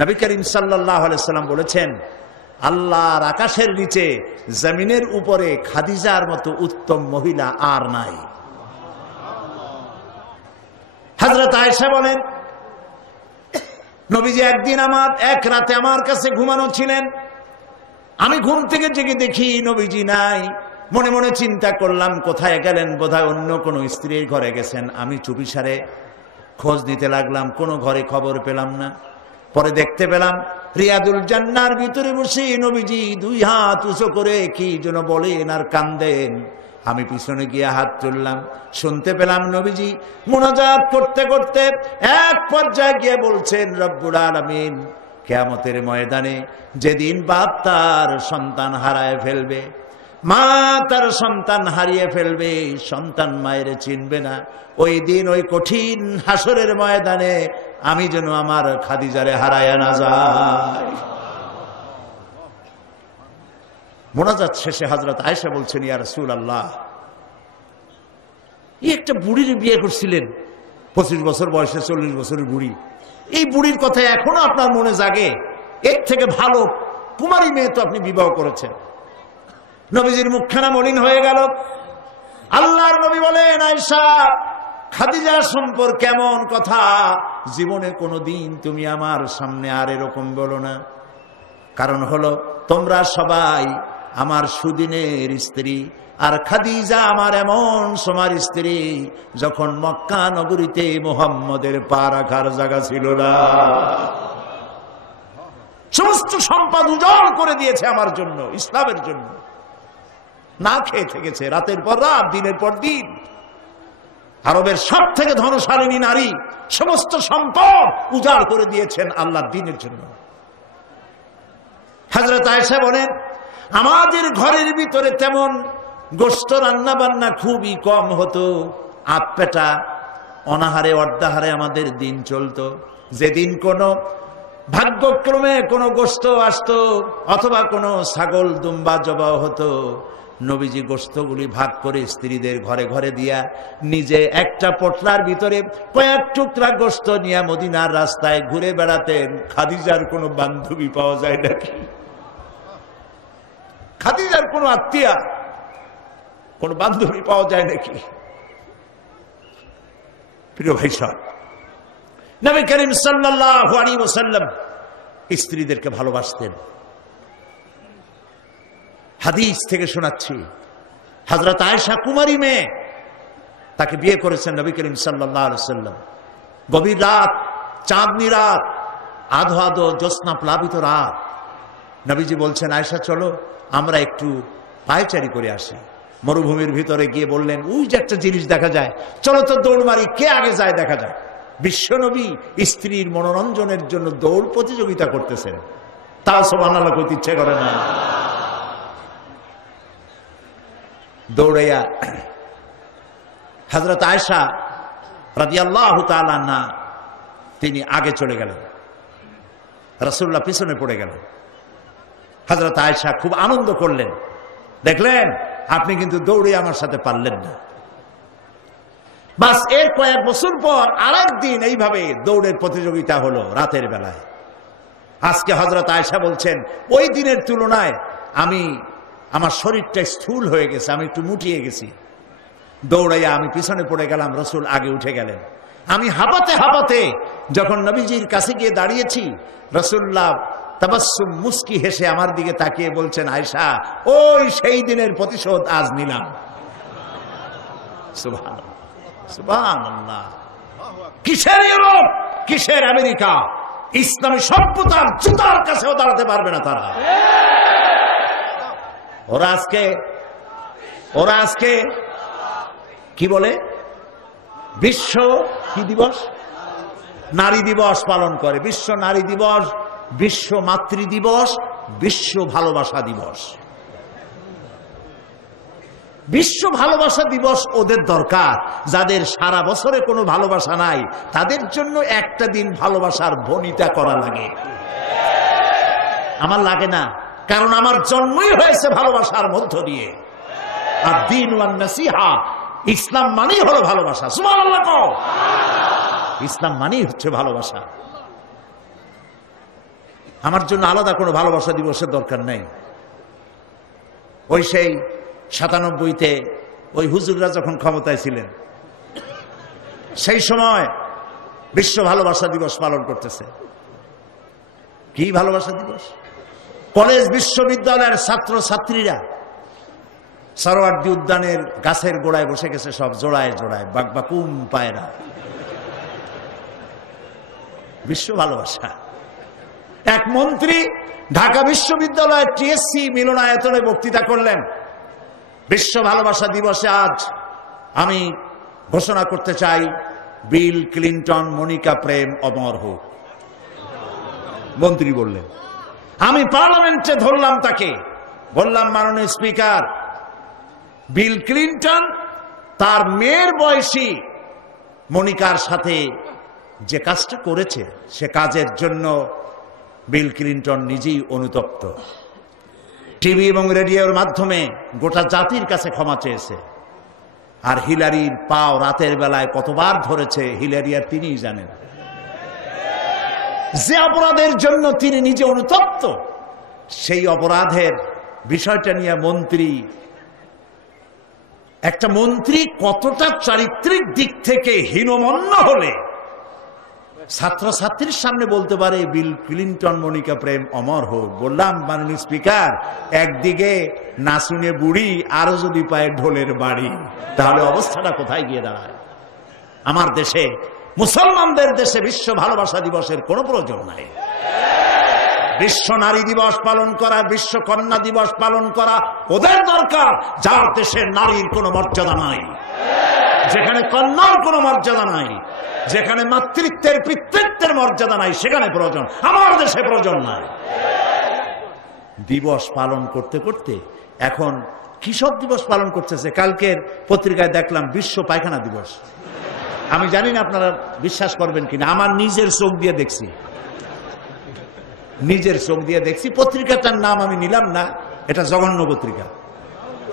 নবী করিম সাল্লাল্লাহু আলাইহি সাল্লাম বলেছেন, আল্লাহর আকাশের নিচে জমিনের উপরে খাদিজার মতো উত্তম মহিলা আর নাই। হযরত আয়েশা বলেন, নবীজি একদিন এক রাতে আমার কাছে ঘুমানো ছিলেন। আমি ঘুম থেকে জেগে দেখি নবীজি নাই। মনে মনে চিন্তা করলাম কোথায় গেলেন, বোধহয় অন্য কোনো স্ত্রীর ঘরে গেছেন। আমি চুপিসারে খোঁজ নিতে লাগলাম, কোনো ঘরে খবর পেলাম না। পরে দেখতে পেলাম রিয়াদুল জান্নার ভিতরে বসে নবীজি দুই হাত উঁচু করে কি যেন বলেন আর কান্দেন। আমি পিছনে গিয়ে হাত তুললাম, শুনতে পেলাম নবীজি মুনাজাত করতে করতে এক পর্যায়ে গিয়ে বলছেন, রব্বুল আলামিন, কিয়ামতের ময়দানে যেদিন বাপ তার সন্তান হারায় ফেলবে, মা তার সন্তান হারিয়ে ফেলবে, সন্তান মায়ের চিনবে না, ওই দিন ওই কঠিন হাসরের ময়দানে আমি যেন আমার খাদিজারে হারায় না যাই। মোনাজাত শেষে হযরত আয়েশা বলছেন, ইয়া রাসূলুল্লাহ, এই একটা বুড়ির বিয়ে করছিলেন, 25 বছর বয়সে 40 বছরের বুড়ি। এই বুড়ির কথা এখনো আপনার মনে জাগে? এর থেকে ভালো কুমারী মেয়ে তো আপনি বিবাহ করেছেন। নবীজির মুখখানা মলিন হয়ে গেল। আল্লাহর নবী বলেন, আয়েশা, খাদিজা সম্পর্কে কেমন কথা জীবনে কোনোদিন তুমি আমার সামনে আর এরকম বলো না। কারণ হলো তোমরা সবাই আমার সুদিনের স্ত্রী, আর খাদিজা আমার এমন সময়ের স্ত্রী যখন মক্কা নগরীতে মুহাম্মদের পা রাখার জায়গা ছিল না। সমস্ত সম্পদ উজাড় করে দিয়েছে আমার জন্য, ইসলামের জন্য। না খেয়ে থেকেছে রাতের পর রাত, দিনের পর দিন। আরবের সব থেকে ধনশালিনী নারী, সমস্ত সম্পদ উজাড় করে দিয়েছেন আল্লাহর দ্বীনের জন্য। হযরত আয়েশা বলেন, আমাদের ঘরের ভিতরে তেমন গোশত রান্না বান্না খুবই কম হতো। আধপেটা অনাহারে অর্ধাহারে আমাদের দিন চলতো। যেদিন কোনো ভাগ্যক্রমে কোনো গোশত আসতো অথবা কোনো ছাগল দুম্বা জবাও হতো, নবীজি গোশতগুলি ভাগ করে স্ত্রীদের ঘরে ঘরে দিয়া নিজে একটা পটলার ভিতরে কয়েক টুকরা গোশত নিয়ে মদিনার রাস্তায় ঘুরে বেড়াতেন। খাদিজার কোনো বান্ধবী পাওয়া যায় নাকি? খাদিজার কোনো আত্মীয়া, কোন বান্ধবী পাওয়া যায় নাকি? প্রিয় ভাই সাহেব, নবী করিম সাল্লাল্লাহু আলাইহি ওয়াসাল্লাম স্ত্রীদেরকে ভালোবাসতেন। হাদিস থেকে শোনাচ্ছি, হযরত আয়েশা কুমারী মেয়ে, তাকে বিয়ে করেছেন নবী করিম সাল্লাল্লাহু আলাইহি ওয়াসাল্লাম। গভীর রাত, চাঁদনি রাত, আধো আধো জ্যোৎস্না প্লাবিত রাত। নবীজি বলছেন, আয়েশা চলো আমরা একটু পায়চারি করে আসি। মরুভূমির ভিতরে গিয়ে বললেন, ওই যে একটা জিনিস দেখা যায়, চলো তো দৌড় মারি, কে আগে যায় দেখা যায়। বিশ্বনবী স্ত্রীর মনোরঞ্জনের জন্য দৌড় প্রতিযোগিতা করতেছেন, তাও সুবহানাল্লাহ কইতে ইচ্ছে করে না। দৌড়াইয়া হযরত আয়েশা রাদিয়াল্লাহু তাআলা আনহা তিনি আগে চলে গেলেন, রাসূলুল্লাহ পিছনে পড়ে গেলেন। হযরত আয়েশা খুব আনন্দ করলেন, দেখলেন আপনি কিন্তু দৌড়ে আমার সাথে পারলেন না। বাস এর কয়েক বছর পর আরেকদিন এইভাবে দৌড়ের প্রতিযোগিতা হলো রাতের বেলায়। আজকে হযরত আয়েশা বলছেন, ওই দিনের তুলনায় আমার শরীরটা স্থূল হয়ে গেছে, আমি একটু মুটিয়ে গেছি। দৌড়াইয়া আমি পিছনে পড়ে গেলাম, রাসূল আগে উঠে গেলেন। আমি হাঁপাতে হাঁপাতে যখন নবীজির কাছে গিয়ে দাঁড়িয়েছি, রাসূলুল্লাহ তাবাসসুম মুস্কি হেসে আমার দিকে তাকিয়ে বলছেন, আয়েশা, ওই সেই দিনের প্রতিশোধ আজ নিলাম। সুবহানাল্লাহ, সুবহানাল্লাহ। কিসের ইউরোপ, কিসের আমেরিকা, ইসলামী সভ্যতার জুতার কাছেও দাঁড়াতে পারবে না তারা। ওরা আজকে কি বলে, বিশ্ব কি দিবস, নারী দিবস পালন করে। বিশ্ব নারী দিবস, বিশ্ব মাতৃ দিবস, বিশ্ব ভালোবাসা দিবস। বিশ্ব ভালোবাসা দিবস ওদের দরকার, যাদের সারা বছরে কোনো ভালোবাসা নাই, তাদের জন্য একটা দিন ভালোবাসার বনিতা করা লাগে। আমার লাগে না, কারণ আমার জন্মই হয়েছে ভালোবাসার মধ্য দিয়ে। আর দ্বীন ওয়ান নাসিহা, ইসলাম মানেই হলো ভালোবাসা। সুবহানাল্লাহ, ইসলাম মানেই হচ্ছে ভালোবাসা। আমার জন্য আলাদা কোনো ভালোবাসা দিবসের দরকার নেই। ওই সেই 97-তে ওই হুজুররা যখন ক্ষমতায় ছিলেন, সেই সময় বিশ্ব ভালোবাসা দিবস পালন করতেছে। কি ভালোবাসা দিবস? কলেজ বিশ্ববিদ্যালয়ের ছাত্র ছাত্রীরা সরোয়ার্দী উদ্যানের গাছের গোড়ায় বসে গেছে, সব জোড়ায় জোড়ায় বাকবাকুম পায়রা। বিশ্ব ভালোবাসা। এক মন্ত্রী ঢাকা বিশ্ববিদ্যালয়ের টিএসসি মিলনায়তনে বক্তৃতা করলেন, বিশ্ব ভালোবাসা দিবসে আজ আমি ঘোষণা করতে চাই, বিল ক্লিন্টন মনিকা প্রেম অমর হোক। মন্ত্রী বললেন। আমি পার্লামেন্টে ধরলাম তাকে, বললাম, মাননীয় স্পিকার, বিল ক্লিন্টন তার মেয়ের বয়সী মনিকার সাথে যে কাজটা করেছে, সে কাজের জন্য বিল ক্লিন্টন নিজেই অনুতপ্ত। টিভি এবং রেডিওর মাধ্যমে গোটা জাতির কাছে ক্ষমা চেয়েছে। আর হিলারির পাও রাতের বেলায় কতবার ধরেছে, হিলারি আর তিনিই জানেন। যে অপরাধের জন্য তিনি নিজে অনুতপ্ত, সেই অপরাধের বিষয়টা নিয়ে একটা মন্ত্রী কতটা চারিত্রিক দিক থেকে হীনমন্য হলে ছাত্রছাত্রীর সামনে বলতে পারে, বিল ক্লিন্টন মনিকা প্রেম অমর হোক। বললাম, মাননীয় স্পিকার, একদিকে নাচুনে বুড়ি, আরো যদি পায় ঢোলের বাড়ি, তাহলে অবস্থাটা কোথায় গিয়ে দাঁড়ায়? আমার দেশে, মুসলমানদের দেশে বিশ্ব ভালোবাসা দিবসের কোনো প্রয়োজন নাই। বিশ্ব নারী দিবস পালন করা, বিশ্ব কন্যা দিবস পালন করা ওদের দরকার, যার দেশে নারীর কোনো মর্যাদা নাই, যেখানে কন্যার কোনো মর্যাদা নাই, যেখানে মাতৃত্বের পিতৃত্বের মর্যাদা নাই, সেখানে প্রয়োজন। আমার দেশে প্রয়োজন নাই। দিবস পালন করতে করতে এখন কিসব দিবস পালন করতেছে। কালকের পত্রিকায় দেখলাম বিশ্ব পায়খানা দিবস। আমি জানি না আপনারা বিশ্বাস করবেন কিনা, আমার নিজের চোখ দিয়ে দেখছি, পত্রিকাটার নাম আমি নিলাম না, এটা জঘন্য পত্রিকা,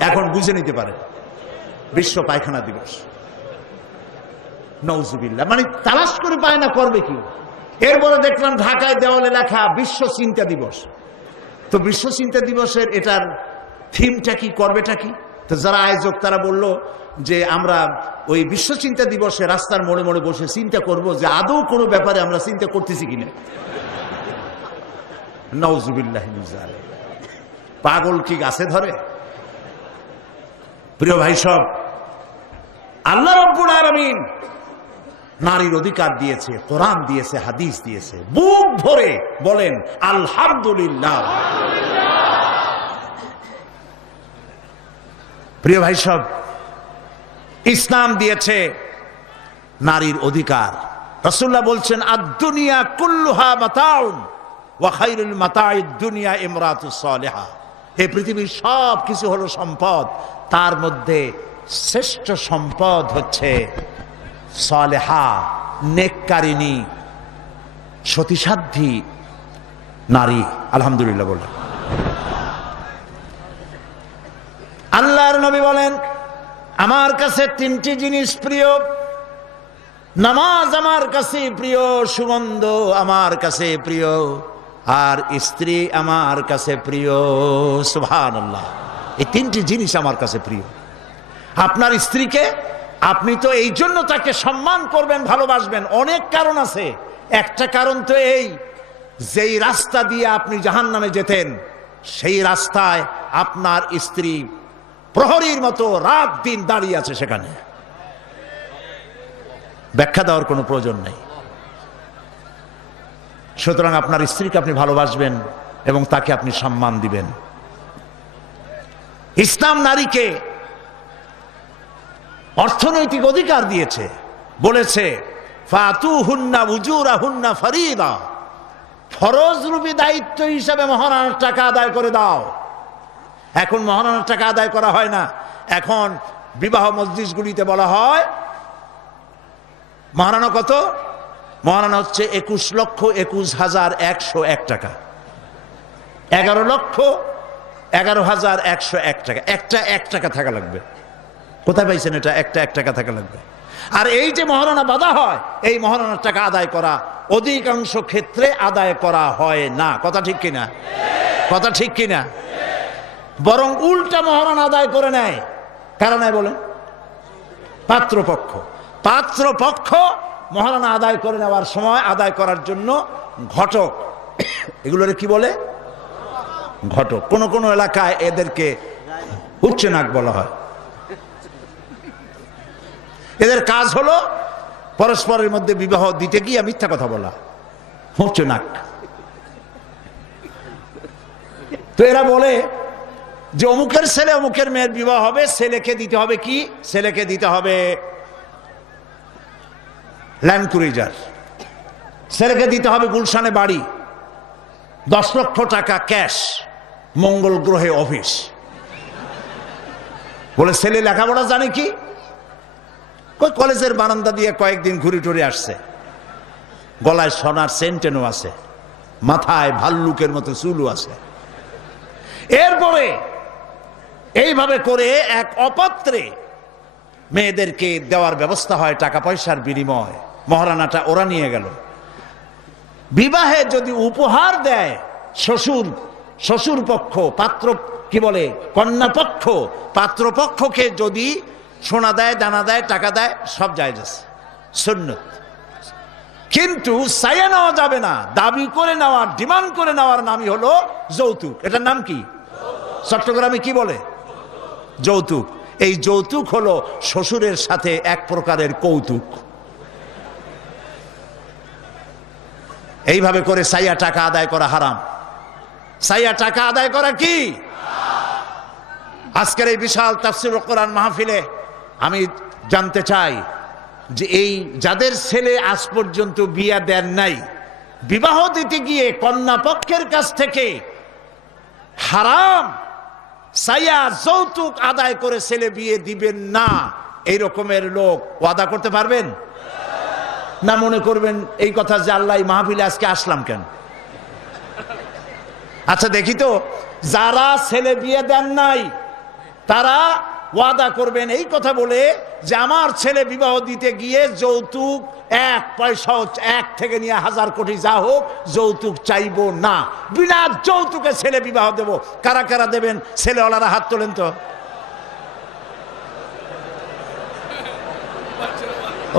এখন বুঝে নিতে পারে। বিশ্ব পায়খানা দিবস, নওজুবিল্লাহ, মানে তালাশ করে পায় না, করবে কি? এরপরে দেখলাম ঢাকায় দেওয়ালে লেখা বিশ্ব চিন্তা দিবস। তো বিশ্ব চিন্তা দিবসের এটার থিমটা কি, করবেটা কি? তো যারা আয়োজক তারা বলল যে আমরা ওই বিশ্ব চিন্তা দিবসে রাস্তার মোড়ে মোড়ে বসে চিন্তা করব যে আদৌ কোনো ব্যাপারে আমরা চিন্তা করতেছি কিনা। নওজুবিল্লাহ, পাগল কি গাছে ধরে? প্রিয় ভাই সব, আল্লাহ রাব্বুল আলামিন নারীর অধিকার দিয়েছে, কোরআন দিয়েছে, হাদিস দিয়েছে। বুক ভরে বলেন আলহামদুলিল্লাহ। প্রিয় ভাই সব, ইসলাম দিয়েছে নারীর অধিকার। রাসূলুল্লাহ বলছেন, আদ-দুনিয়া কুল্লুহা মাতাউন ওয়া খায়রুল মাতাঈদ দুনিয়া ইমরাতুস সালিহা। এই পৃথিবীর সব কিছু হলো সম্পদ, তার মধ্যে শ্রেষ্ঠ সম্পদ হচ্ছে সালেহা, নেককারিনী, সতীসাধ্বী নারী। আলহামদুলিল্লাহ বললেন। আল্লাহর নবী বলেন, আমার কাছে তিনটি জিনিস প্রিয়, নামাজ আমার কাছে প্রিয়, সুগন্ধ আমার কাছে প্রিয়, আর স্ত্রী আমার কাছে প্রিয়। সুবহানাল্লাহ, এই তিনটি জিনিস আমার কাছে প্রিয়। আপনার স্ত্রীকে আপনি তো এই জন্য তাকে সম্মান করবেন, ভালোবাসবেন, অনেক কারণ আছে। একটা কারণ তো এই, যেই রাস্তা দিয়ে আপনি জাহান্নামে যেতেন, সেই রাস্তায় আপনার স্ত্রী প্রহরীর মতো রাত দিন দাঁড়িয়ে আছে, সেখানে ব্যাখ্যা দেওয়ার কোনো প্রয়োজন নেই। সুতরাং আপনার স্ত্রীকে আপনি ভালোবাসবেন এবং তাকে আপনি সম্মান দিবেন। ইসলাম নারীকে অর্থনৈতিক অধিকার দিয়েছে, বলেছে ফাতুহুন্না উজুরাহুন্না ফরিদা, ফরজরূপী দায়িত্ব হিসাবে মহারণার টাকা আদায় করে দাও। এখন মহারণার টাকা আদায় করা হয় না, এখন বিবাহ মজলিসগুলিতে বলা হয় মহারণা কত? মহারণা হচ্ছে 21,21,101 টাকা, 11,11,101 টাকা। একটা 1 টাকা থাকা লাগবে। কোথায় পাইছেন এটা? একটা 1 টাকা থাকা লাগবে। আর এই যে মহারণা বাঁধা হয়, এই মহারণার টাকা আদায় করা অধিকাংশ ক্ষেত্রে আদায় করা হয় না। কথা ঠিক কিনা? কথা ঠিক কিনা? বরং উল্টা মহারণা আদায় করে নেয়। কারণ বলেন পাত্রপক্ষ। পাত্রপক্ষ মহারণা আদায় করে নেওয়ার সময় আদায় করার জন্য ঘটক, এগুলোর কি বলে? ঘটক। কোন কোন এলাকায় এদেরকে উচ্চনাক বলা হয়। এদের কাজ হলো পরস্পরের মধ্যে বিবাহ দিতে গিয়ে মিথ্যা কথা বলা, উচ্চনাক। তো এরা বলে যে অমুকের ছেলে অমুকের মেয়ের বিবাহ হবে, ছেলেকে দিতে হবে কি? ছেলেকে দিতে হবে ল্যান্ড ক্রুইজার, ছেলেকে দিতে হবে গুলশানে বাড়ি, 10 লক্ষ টাকা ক্যাশ, মঙ্গল গ্রহে অফিস। বলে ছেলে লেখাপড়া জানে কি? কলেজের বারান্দা দিয়ে কয়েকদিন ঘুরে টুরে আসছে, গলায় সোনার সেন্টেনও আছে, মাথায় ভাল্লুকের মতো চুলও আছে। এরপরে এইভাবে করে এক অপাত্রে মেয়েদেরকে দেওয়ার ব্যবস্থা হয় টাকা পয়সার বিনিময়। মহারানাটা ওরা নিয়ে গেল। বিবাহে যদি উপহার দেয় শ্বশুর, শ্বশুর পক্ষ, পাত্র কি বলে কন্যা পক্ষ, পাত্রপক্ষকে যদি সোনা দেয়, দানা দেয়, টাকা দেয়, সব জায়েজ আছে, সুন্নত। কিন্তু চাইয়ে নেওয়া যাবে না। দাবি করে নেওয়া, ডিমান্ড করে নেওয়ার নামই হলো যৌতুক। এটার নাম কি? চট্টগ্রামে কি বলে? যৌতুক। এই যৌতুক হলো শ্বশুরের সাথে এক প্রকারের কৌতুক। এইভাবে করে চাইয়া টাকা আদায় করা হারাম। চাইয়া টাকা আদায় করা কি? আজকের এই বিশাল তাফসীরুল কোরআন মাহফিলে আমি জানতে চাই যে এই যাদের ছেলে আজ পর্যন্ত বিয়ে দেন নাই, বিবাহ দিতে গিয়ে কন্যা পক্ষের কাছ থেকে হারাম চাইয়া যৌতুক আদায় করে ছেলে বিয়ে দিবেন না, এই রকমের লোক ওয়াদা করতে পারবেন না? মনে করবেন এই কথা যে আল্লাহ মাহফিলে আজকে আসলাম কেন? আচ্ছা দেখি তো, যারা ছেলে বিয়ে দেন নাই তারা ওয়াদা করবেন এই কথা বলে যে আমার ছেলে বিবাহ দিতে গিয়ে যৌতুক এক পয়সাও, 1 থেকে নিয়ে 1000 কোটি যা হোক, যৌতুক চাইব না, বিনা যৌতুকে ছেলে বিবাহ দেব। কারা কারা দেবেন? ছেলেওয়ালারা হাত তোলেন তো।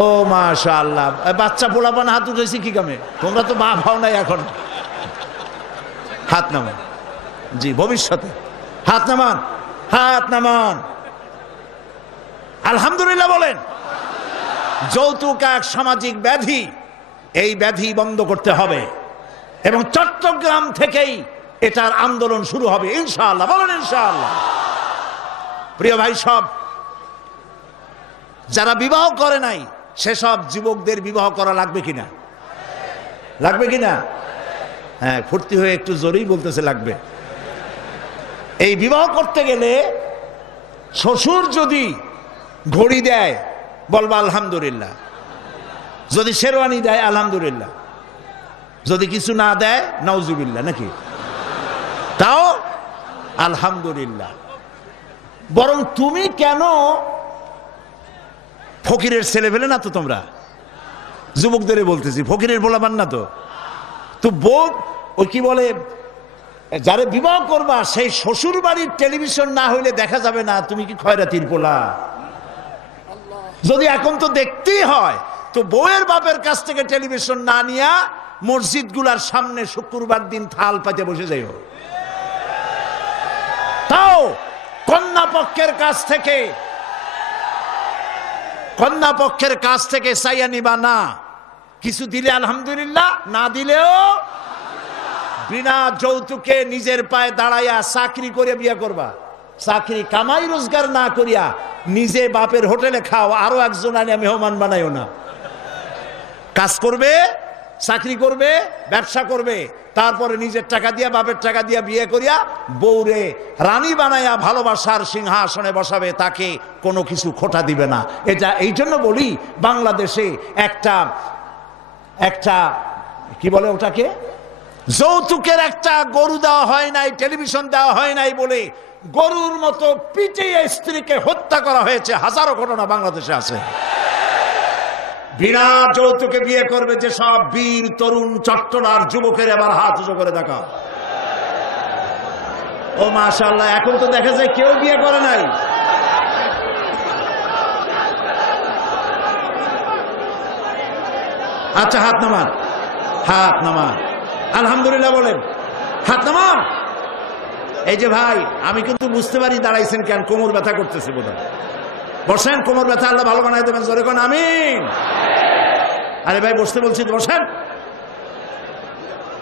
ও মাশাআল্লাহ, বাচ্চা পোলাপান হাত উঠেছি কি কামে? তোমরা তো মা ভাও নাই এখন। হাত নামান। জি, ভবিষ্যতে হাত নামান, হাত নামান। আলহামদুলিল্লাহ বলেন। যৌতুক এক সামাজিক ব্যাধি, এই ব্যাধি বন্ধ করতে হবে এবং চট্টগ্রাম থেকেই এটার আন্দোলন শুরু হবে ইনশাআল্লাহ। বলেন ইনশাআল্লাহ। প্রিয় ভাই, সব যারা বিবাহ করে নাই সেসব যুবকদের বিবাহ করা লাগবে কিনা? লাগবে কিনা? হ্যাঁ, ফুর্তি হয়ে একটু জোরেই বলতেছে লাগবে। এই বিবাহ করতে গেলে শ্বশুর যদি ঘড়ি দেয় বলবা আলহামদুলিল্লাহ, যদি শেরওয়ানি দেয় আলহামদুলিল্লাহ, যদি কিছু না দেয় নাউজুবিল্লাহ, নাকি? তাও আলহামদুলিল্লাহ। বরং তুমি কেন ফকিরের ছেলে ফেলে না তো? তোমরা যুবকদের বলতেছি, ফকিরের বলাবান না তো। তো বউ ওই কি বলে, যারে বিবাহ করবা সেই শ্বশুর বাড়ির টেলিভিশন না হইলে দেখা যাবে না তুমি কি খয়রাতির পোলা। যদি এখন তো দেখতেই হয়, তো বউয়ের বাপের কাছ থেকে টেলিভিশন না নিয়া মসজিদ গুলার সামনে শুক্রবার দিন থাল পাতে বসে যাইও। তাও কন্যা পক্ষের কাছ থেকে চাইয়া নিবা না। কিছু দিলে আলহামদুলিল্লাহ, না দিলেও বিনা যৌতুকে নিজের পায়ে দাঁড়াইয়া চাকরি করে বিয়ে করবা। চাকরি কামাই রোজগার না করিয়া নিজে বাপের হোটেলে খাও, আরো একজন আনিয়া মেহমান বানাইও না। কাজ করবে, চাকরি করবে, ব্যবসা করবে, তারপরে নিজের টাকা দিয়া, বাপের টাকা দিয়া বিয়ে করিয়া বউরে রানী বানাইয়া ভালোবাসার সিংহাসনে বসাবে, তাকে কোনো কিছু খোটা দিবে না। এটা এই জন্য বলি, বাংলাদেশে একটা কি বলে ওটাকে, যৌতুকের একটা গরু দেওয়া হয় নাই, টেলিভিশন দেওয়া হয় নাই বলে গরুর মতো পিটিয়ে স্ত্রীকে হত্যা করা হয়েছে। হাজারো ঘটনা বাংলাদেশে আছে। বিনা যৌতুকে বিয়ে করবে যে সব বীর তরুণ চট্টলার যুবকের এবার হাত উঁচু করে দেখা। ও মাশাআল্লাহ, এখন তো দেখা যায় কেউ বিয়ে করে নাই। আচ্ছা, হাত নামান, হাত নামান, আলহামদুলিল্লাহ বলেন, হাত নামান। এই যে ভাই, আমি কিন্তু বুঝতে পারি দাঁড়াইছেন কেন, কোমর ব্যথা করতেছে বোধহয়। বসেন, কোমর ব্যথা আল্লাহ ভালো বানাই দেবেন, জোরে কোন আমিন। আরে ভাই বসতে বলছি, বসেন।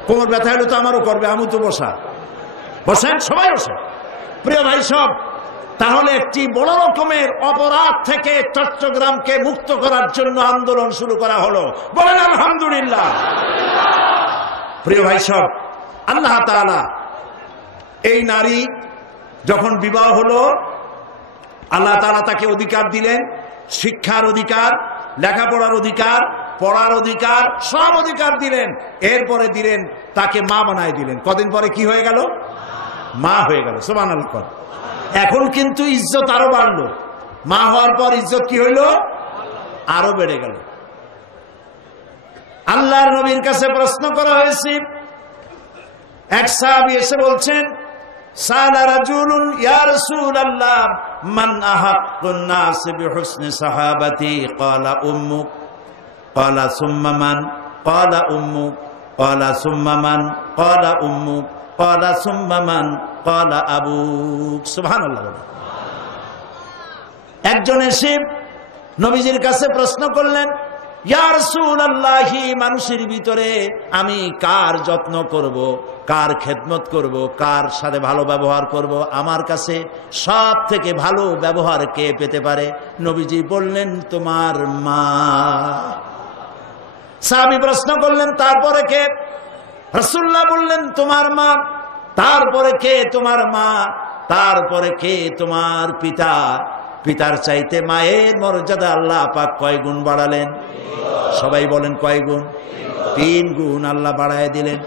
কোমর ব্যথা হলে তো আমারও করবে, আমি তো বসা। বসেন, সবাই বসেন। প্রিয় ভাই সব, তাহলে একটি বড় রকমের অপরাধ থেকে চট্টগ্রামকে মুক্ত করার জন্য আন্দোলন শুরু করা হলো, বলেন আলহামদুলিল্লাহ। প্রিয় ভাই সব, আল্লাহ তাআলা এই নারী যখন বিবাহ হলো, আল্লাহ তাআলা তাকে অধিকার দিলেন, শিক্ষার অধিকার, লেখাপড়ার অধিকার, পড়ার অধিকার, সব অধিকার দিলেন। এরপরে দিলেন তাকে মা বানায় দিলেন। কদিন পরে কি হয়ে গেল? মা হয়ে গেল। সুবহানাল্লাহ। এখন কিন্তু ইজ্জত আরো বাড়লো, মা হওয়ার পর ইজ্জত কি হইল? আরো বেড়ে গেল। আল্লাহর নবীর কাছে প্রশ্ন করা হয়েছে, এক সাহাবী এসে বলছেন, সালা রাজুলুন ইয়া রাসূলুল্লাহ মান আহাক্কুন নাস বিহুসনি সাহাবাতি ক্বালা উম্মুক ক্বালা সুম্মা মান ক্বালা উম্মুক ক্বালা সুম্মা মান ক্বালা উম্মুক ক্বালা সুম্মা মান ক্বালা আবুক। সুবহানাল্লাহ। একজন এসে নবীজির কাছে প্রশ্ন করলেন, ইয়া রাসূলুল্লাহ, মানুষের ভিতরে আমি কার যত্ন করব, কার খেদমত করব, কার সাথে ভালো ব্যবহার করব, আমার কাছে সব থেকে ভালো ব্যবহার কে পেতে পারে? নবীজি বললেন, তোমার মা। সাহাবী প্রশ্ন করলেন, তারপরে কে? রাসূলুল্লাহ বললেন, তোমার মা। তারপরে কে? তোমার মা। তারপরে কে? তোমার পিতা। পিতার চাইতে মায়ের মর্যাদা আল্লাহ পাক কয় গুণ বাড়ালেন? সবাই বলেন কয় গুণ? 3 গুণ আল্লাহ বাড়ায় দিলেন।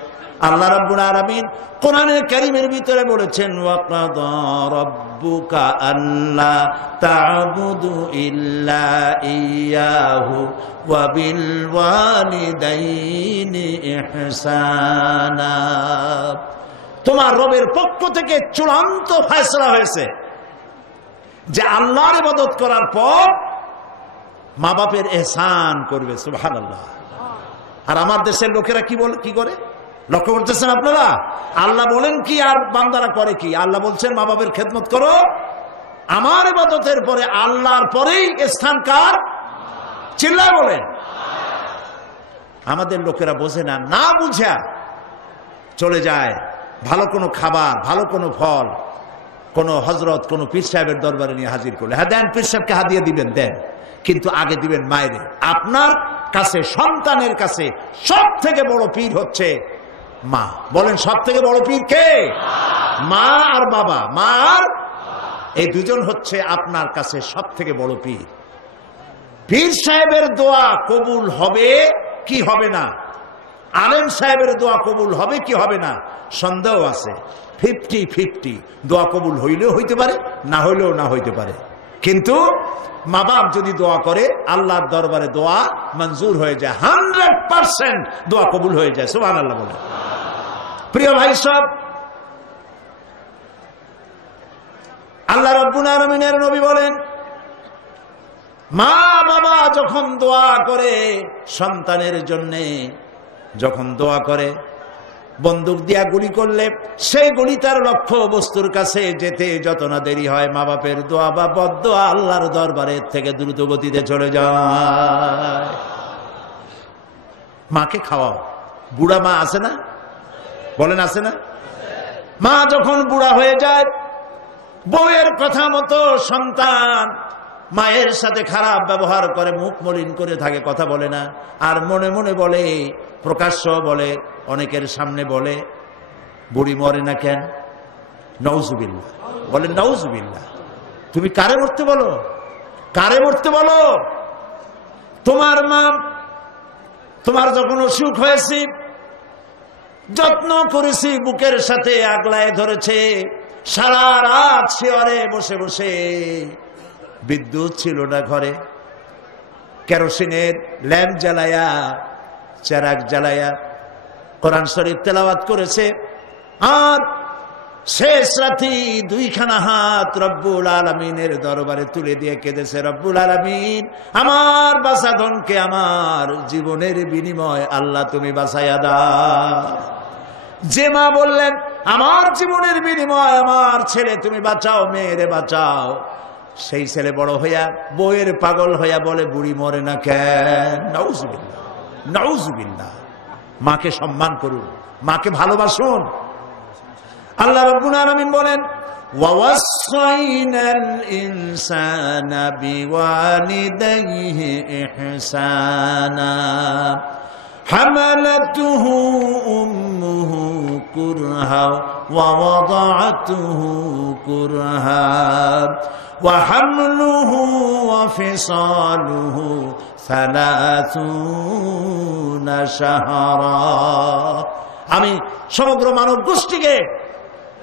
আল্লাহ রাব্বুল আলামিন কোরআনের কারীমের ভিতরে বলেছেন, ওয়াকাদা রাব্বুকা আল্লা তা'বুদু ইল্লা ইয়্যাহু ওয়া বিল ওয়ালিদাইনি ইহসানা। তোমার রবের পক্ষ থেকে চূড়ান্ত ফয়সালা হয়েছে যে আল্লাহর ইবাদত করার পর মা বাপের ইহসান করবে। সুবহানাল্লাহ। আর আমার দেশের লোকেরা কি বলে, কি করে? লক্ষ্য করতেছেন আপনারা? আল্লাহ বলেন কি আর বান্দারা করে কি? আল্লাহ বলছেন মা বাপের খেদমত করো। আমার ইবাদতের পরে আল্লাহর পরেই স্থান কার? চিল্লায় বলেন। আমাদের লোকেরা বোঝে না, না বুঝা চলে যায় ভালো কোনো খাবার, ভালো কোনো ফল কোনো হযরত, কোনো পীর সাহেবের দরবারে নিয়ে হাজির করলে, হ্যাঁ দেন, পীর সাহেবকে হাদিয়া দিবেন, দেন, কিন্তু আগে দিবেন মায়ের। আপনার কাছে, সন্তানের কাছে সব থেকে বড় পীর হচ্ছে মা। বলেন সব থেকে বড় পীর কে? মা আর বাবা। মা আর এই দুজন হচ্ছে আপনার কাছে সব থেকে বড় পীর। পীর সাহেবের দোয়া কবুল হবে কি হবে না, আলেম সাহেবের দোয়া কবুল হবে কি হবে না, সন্দেহ আছে। 50-50। দোয়া কবুল হইলেও হইতে পারে, না হইলেও না হইতে পারে। কিন্তু মা বাপ যদি দোয়া করে, আল্লাহর দরবারে দোয়া মঞ্জুর হয়ে যায়। 100% দোয়া কবুল হয়ে যায়। সুবহানাল্লাহ বলে। প্রিয় ভাই সব, আল্লাহ রাব্বুল আলামিনের নবী বলেন, মা বাবা যখন দোয়া করে সন্তানের জন্যে, যখন দোয়া করে, বন্দুক দিয়া গুলি করলে সেই গুলি তার লক্ষ্য বস্তুর কাছে যেতে যত না দেরি হয়, মা বাপের দোয়া বা বদদোয়া আল্লাহর দরবারের থেকে দ্রুত গতিতে চলে যায়। মাকে খাওয়াও। বুড়া মা আছে না? বলেন আছে না? মা যখন বুড়া হয়ে যায়, বউয়ের কথা মতো সন্তান মায়ের সাথে খারাপ ব্যবহার করে, মুখ মলিন করে থাকে, কথা বলে না, আর মনে মনে বলে, প্রকাশ্য বলে, অনেকের সামনে বলে, বুড়ি মরে না কেন? নাউজুবিল্লাহ। বলে নাউজুবিল্লাহ। তুমি কারে মরতে বলো? কারে মরতে বলো? তোমার মা, তোমার যখন অসুখ হয়েছে, যত্ন করেছি, বুকের সাথে আগলায় ধরেছে, সারা রাত শেয়ারে বসে বসে, বিদ্যুৎ ছিল না ঘরে, কেরোসিনের ল্যাম্প জ্বালায়া, চেরাগ জ্বালায়া কোরআন শরীফ তেলাওয়াত করেছে। আর শেষ রাতি দুইখানা হাত রব্বুল আলামিনের দরবারে তুলে দিয়ে কেঁদেছে, রব্বুল আলামিন আমার বাঁচাধনকে আমার জীবনের বিনিময় আল্লাহ তুমি বাঁচাইয়া দাও। যে মা বললেন আমার জীবনের বিনিময় আমার ছেলে তুমি বাঁচাও, মেয়েরে বাঁচাও, সেই ছেলে বড় হইয়া বইয়ের পাগল হইয়া বলে বুড়ি মরে না কেন। নাউজুবিল্লাহ, নাউজুবিল্লাহ। মাকে সম্মান করুন, মাকে ভালোবাসুন। আল্লাহ রাব্বুল আলামিন বলেন ওয়াওয়াসাইনাল ইনসানা বিওয়ালিদাইহি ইহসানা হামালাতুহু উম্মুহু কুরহা ওয়া ওয়াদাআতুহু কুরহা ওয়া হামলুহু ওয়া ফিসালুহু 30 শাহরা। আমি সমগ্র মানব গোষ্ঠীকে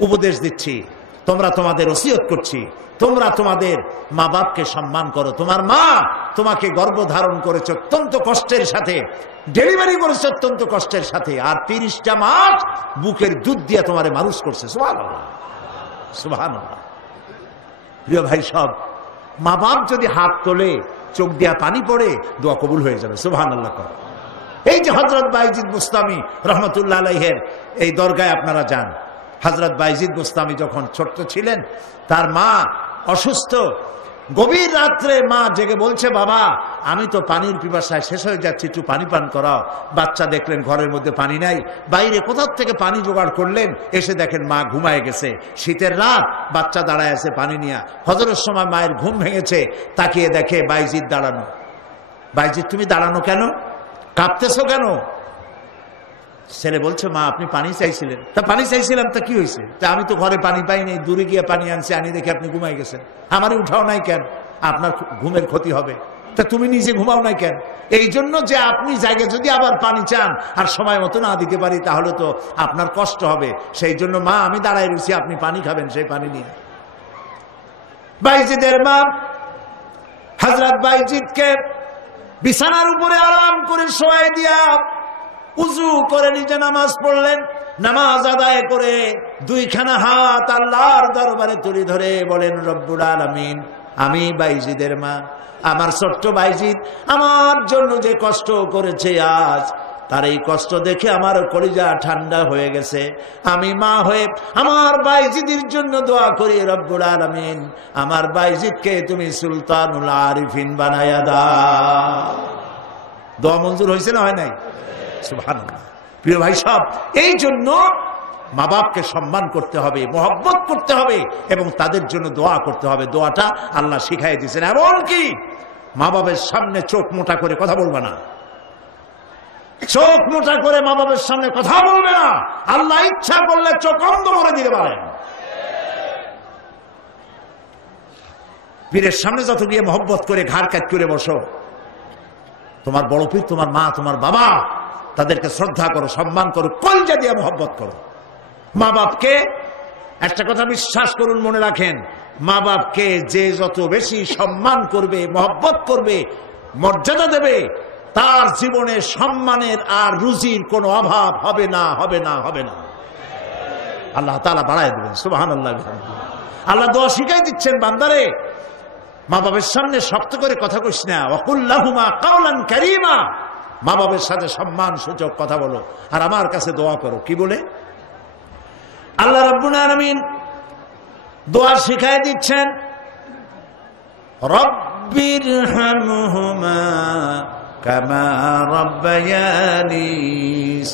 উপদেশ দিচ্ছি, তোমরা তোমাদের ওসিয়ত করছি, তোমরা তোমাদের মা বাপকে সম্মান করো। তোমার মা তোমাকে গর্ভধারণ করেছে অত্যন্ত কষ্টের সাথে, ডেলিভারি করেছে অত্যন্ত কষ্টের সাথে, আর 30টা মাস বুকের দুধ দিয়ে তোমারে মানুষ করছে। সুবহানাল্লাহ, সুবহানাল্লাহ। প্রিয় ভাই সব, মা বাপ যদি হাত তোলে, চোখ দিয়া পানি পড়ে, দোয়া কবুল হয়ে যাবে। সুবহানাল্লাহ। এই যে হযরত বাইজিদ বুস্তামি রহমতুল্লাহ আলাইহির এই দরগায় আপনারা যান, হযরত বাইজিদ বুস্তামি যখন ছোট্ট ছিলেন, তার মা অসুস্থ, গভীর রাত্রে মা জেগে বলছে বাবা আমি তো পানির পিপাসায় শেষ হয়ে যাচ্ছি, একটু পানি পান করাও। বাচ্চা দেখলেন ঘরের মধ্যে পানি নাই, বাইরে কোথাও থেকে পানি জোগাড় করলেন, এসে দেখেন মা ঘুমায় গেছে। শীতের রাত, বাচ্চা দাঁড়ায় আছে পানি নিয়ে। ফজরের সময় মায়ের ঘুম ভেঙেছে, তাকিয়ে দেখে বাইজিদ দাঁড়ানো। বাইজিদ তুমি দাঁড়ানো কেন, কাঁপতেছো কেন? ছেলে বলছে মা আপনি পানি চাইছিলেন। তা পানি চাইছিলাম, তা কি হয়েছে? তা আমি তো ঘরে পানি পাই নাই, দূরে গিয়ে পানি আনছি, আনি দেখে আপনি ঘুমাই গেছেন, আমারে উঠাও নাই কেন? আপনার ঘুমের ক্ষতি হবে। তা তুমি নিজে ঘুমাও নাই কেন? এই জন্য যে আপনি জায়গায় যদি আবার পানি চান আর সময় মতো না দিতে পারি, তাহলে তো আপনার কষ্ট হবে। সেই জন্য মা আমি দাঁড়ায় রয়েছি, আপনি পানি খাবেন, সেই পানি নিয়ে। বাইজিদের মা হযরত বাইজিদকে বিছানার উপরে আরাম করে শোয়াই দিয়া উযু করে নিজে নামাজ পড়লেন। নামাজ আদায় করে দুইখানা হাত আল্লাহর দরবারে তুলে ধরে বলেন রব্বুল আলামিন আমি বাইজিদের মা, আমার ছোট্ট বাইজিদ আমার জন্য যে কষ্ট করেছে, আজ তার এই কষ্ট দেখে আমার কলিজা ঠান্ডা হয়ে গেছে। আমি মা হয়ে আমার বাইজিদের জন্য দোয়া করি রব্বুল আলামিন আমার বাইজিদকে তুমি সুলতানুল আরিফিন বানায়া দাও। দোয়া মঞ্জুর হয়েছে না হয় নাই? সুবহানাল্লাহ। প্রিয় ভাই সব, এই জন্য মা বাপকে সম্মান করতে হবে, মহব্বত করতে হবে এবং তাদের জন্য দোয়া করতে হবে। দোয়াটা আল্লাহ শিখাই দিয়েছেন। এমনকি মা বাবার সামনে চোখ মোটা করে কথা বলবে না, চোখ মোটা করে মা বাবার সামনে কথা বলবে না। আল্লাহ ইচ্ছা করলে চোখ অন্ধ করে দিতে পারেন। পীরের সামনে যত গিয়ে মহব্বত করে ঘাড় কাট করে বসো, তোমার বড় পীর, তোমার মা, তোমার বাবা, তাদেরকে শ্রদ্ধা করো, সম্মান করো, কলজা দিয়ে মহব্বত করো। মা বাপকে একটা কথা বিশ্বাস করুন, মনে রাখেন, মা বাপকে যে যত বেশি সম্মান করবে, মহব্বত করবে, মর্যাদা দেবে, তার জীবনে সম্মানের আর রুজির কোনো অভাব হবে না, হবে না, হবে না। আল্লাহ তাআলা বাড়ায় দেবেন। সুবহানাল্লাহ। আল্লাহ দোয়া শিখাই দিচ্ছেন বান্দারে, মা বাবার সামনে শক্ত করে কথা কইস না, ওয়াকুল লাহুমা কাওলান কারীমা। মা বাবার সাথে সম্মান সূচক কথা বলো আর আমার কাছে দোয়া করো। কি বলে? আল্লাহ রাব্বুল আলামিন দোয়া শিখাই দিচ্ছেন, রব্বিরহামহুমা কামা রাব্বায়ানি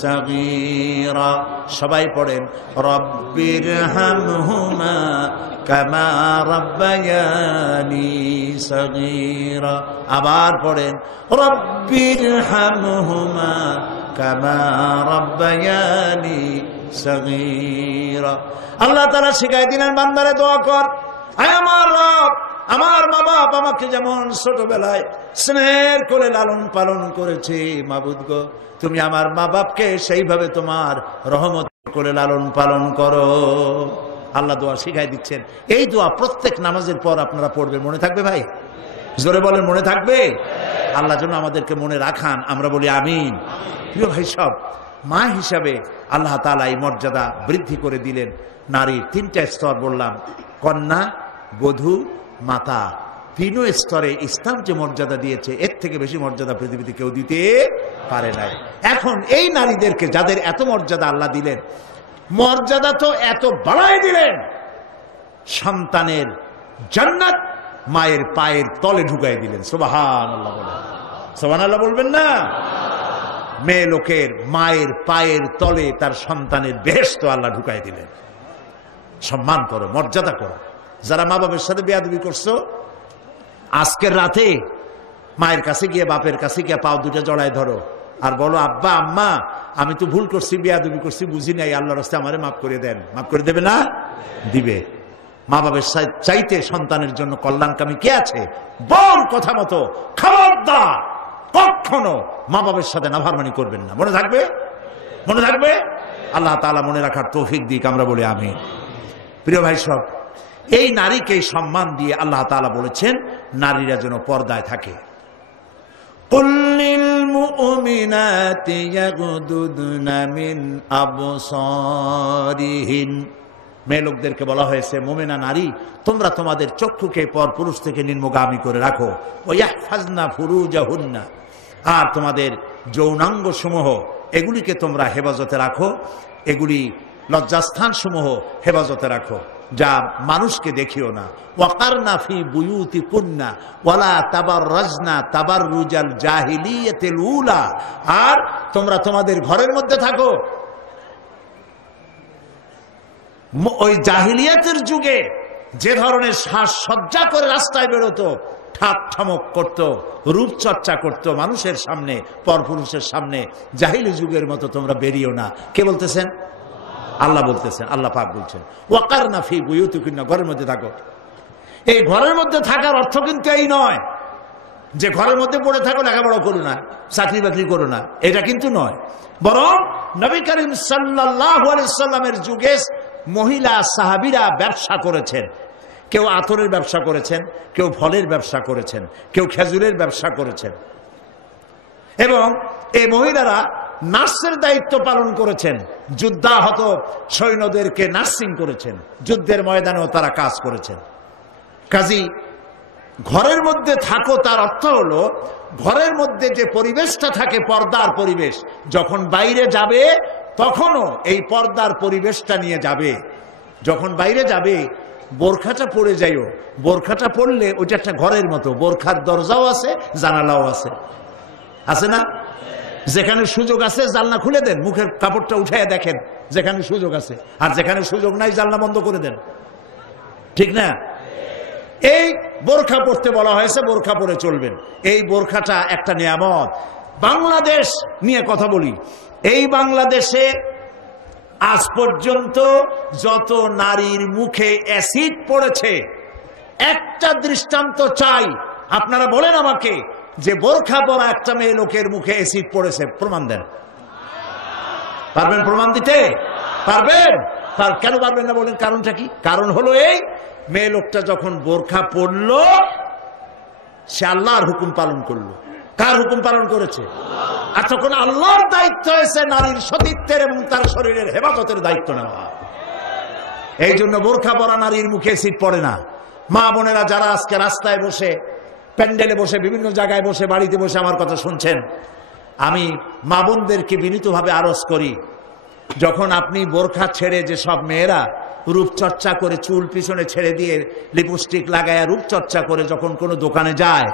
সাগীরা। সবাই পড়েন রব্বিরহামহুমা কামা রাব্বায়ানি সাগীরা। আবার পড়েন রব্বিরহামহুমা কামা রাব্বায়ানি সাগীরা। আল্লাহ তাআলা শিখাই দিলেন বান্দারে দোয়া কর, আয় আমার রব, আমার মা বাপ আমাকে যেমন ছোটবেলায় স্নেহের করে লালন পালন করেছে, মাবুদ গো তুমি আমার মা বাপকে সেইভাবে তোমার রহমত করে লালন পালন করো। আল্লাহ দোয়া শিখাই দিচ্ছেন। এই দোয়া প্রত্যেক নামাজের পর আপনারা পড়বেন, মনে থাকবে ভাই? জোরে বলেন, মনে থাকবে? আল্লাহ যেন আমাদেরকে মনে রাখান, আমরা বলি আমিন। প্রিয় ভাই সব, মা হিসাবে আল্লাহ তাআলা এই মর্যাদা বৃদ্ধি করে দিলেন। নারীর 3টা স্তর বললাম, কন্যা, বধূ, মাতা। 3 স্তরে ইসলাম যে মর্যাদা দিয়েছে, এর থেকে বেশি মর্যাদা পৃথিবীতে কেউ দিতে পারে নাই। এখন এই নারীদেরকে যাদের এত মর্যাদা আল্লাহ দিলেন, মর্যাদা তো এত বাড়াই দিলেন, সন্তানের জান্নাত মায়ের পায়ের তলে ঢুকাই দিলেন। সুবহানাল্লাহ বলেন, সুবহানাল্লাহ বলবেন না? মেয়ে লোকের মায়ের পায়ের তলে তার সন্তানের বেহেশত আল্লাহ ঢুকাই দিলেন। সম্মান করো, মর্যাদা করো। যারা মা বাবার সাথে বেয়াদবি করছো, আজকের রাতে মায়ের কাছে গিয়ে, বাপের কাছে গিয়ে পাও দুটো জড়ায় ধরো আর বলো, আব্বা আম্মা আমি তো ভুল করছি, বেয়াদবি করছি, বুঝি নাই, আল্লাহর রাস্তায় আমারে মাফ করে দেন। মাফ করে দেবে না? দিবে। মা বাবার চাইতে সন্তানের জন্য কল্যাণকামী কে আছে? বল কথা মতো, খবরদার কখনো মা বাবার সাথে নাফরমানি করবেন না। মনে থাকবে? মনে থাকবে? আল্লাহ তাআলা মনে রাখার তৌফিক দিক, আমরা বলি আমিন। প্রিয় ভাই সব, এই নারীকে সম্মান দিয়ে আল্লাহ তাআলা বলেছেন নারীরা যেন পর্দায় থাকে। কুল্লিল মুমিনাতি ইয়াগুদুদনা মিন আবসারিহিন, মেয়ে লোকদেরকে বলা হয়েছে, মুমিনা নারী তোমরা তোমাদের চক্ষুকে পর পুরুষ থেকে নিম্নগামী করে রাখো। ওয়াহফাজনা ফুরুজাহুন্না, আর তোমাদের যৌনাঙ্গ সমূহ এগুলিকে তোমরা হেফাজতে রাখো, এগুলি লজ্জাস্থান সমূহ হেফাজতে রাখো, যা মানুষকে দেখিও না। ওয়াকারনা ফি বুয়ুতিকুন্না ওয়ালা তাবাররাজনা তাবাররুজাল জাহিলিয়াতিল উলা, আর তোমরা তোমাদের ঘরের মধ্যে থাকো ওই জাহিলিয়াতের যুগে যে ধরনের সাজসজ্জা করে রাস্তায় বেরোতো, ঠাট ঠামক করতো, রূপচর্চা করতো মানুষের সামনে, পরপুরুষের সামনে, জাহিলি যুগের মতো তোমরা বেরিও না। কে বলতেছেন? আল্লাহ বলতেছেন, আল্লাহ পাক বলছেন ওয়াকারনা ফি বুয়ুতিকুন্না, ঘরের মধ্যে থাকো। এই ঘরের মধ্যে থাকার অর্থ কিন্তু এই নয় যে ঘরের মধ্যে পড়ে থাকো, লেখাপড়া করো না, চাকরি বাকরি করো না, এটা কিন্তু নয়। বরং নবী করিম সাল্লাল্লাহু আলাইহি সাল্লামের যুগে মহিলা সাহাবীরা ব্যবসা করেছেন। কেউ আতরের ব্যবসা করেছেন, কেউ ফলের ব্যবসা করেছেন, কেউ খেজুরের ব্যবসা করেছেন, এবং এই মহিলারা নার্সের দায়িত্ব পালন করেছেন। যুদ্ধাহত সৈন্যদেরকে নার্সিং করেছেন, যুদ্ধের ময়দানেও তারা কাজ করেছেন। কাজী ঘরের মধ্যে থাকো, তার অর্থ হলো ঘরের মধ্যে যে পরিবেশটা থাকে পর্দার পরিবেশ, যখন বাইরে যাবে তখনও এই পর্দার পরিবেশটা নিয়ে যাবে। যখন বাইরে যাবে বোরখাটা পরে যাইও, বোরখাটা পরলে ওইটা একটা ঘরের মতো, বোরখার দরজাও আছে, জানালাও আছে, আছে না? যেখানে সুযোগ আছে জানলা খুলে দেন, মুখের কাপড়টা উঠাইয়া দেখেন যেখানে সুযোগ আছে, আর যেখানে সুযোগ নাই জানলা বন্ধ করে দেন, ঠিক না? এই বোরখা পরতে বলা হয়েছে, বোরখা পরে চলবেন। এই বোরখাটা একটা নিয়ামত। বাংলাদেশ নিয়ে কথা বলি, এই বাংলাদেশে আজ পর্যন্ত যত নারীর মুখে অ্যাসিড পড়েছে, একটা দৃষ্টান্ত চাই। আপনারা বলেন আমাকে যে বোরখা পরা একটা মেয়ে লোকের মুখে অ্যাসিড পড়েছে, প্রমাণ দেন। পারবেন প্রমাণ দিতে? পারবেন? কেন পারবেন না বলেন? কারণটা কি? কারণ হলো এই, মেয়ে লোকটা যখন বোরখা পরলো সে আল্লাহর হুকুম পালন করলো। কার হুকুম পালন করেছে? আর তখন আল্লাহর দায়িত্ব হয়েছে নারীর সতীত্বের এবং তার শরীরের হেফাজতের দায়িত্ব নেওয়া। এই জন্য বোরখা পরা নারীর মুখে অ্যাসিড পড়ে না। মা বোনেরা যারা আজকে রাস্তায় বসে, প্যান্ডেলে বসে, বিভিন্ন জায়গায় বসে, বাড়িতে বসে আমার কথা শুনছেন, আমি মা বোনদেরকে বিনীতভাবে আরজ করি, যখন আপনি বোরখা ছেড়ে, যে সব মেয়েরা রূপচর্চা করে চুল পিছনে ছেড়ে দিয়ে লিপস্টিক লাগায় রূপচর্চা করে যখন কোনো দোকানে যায়,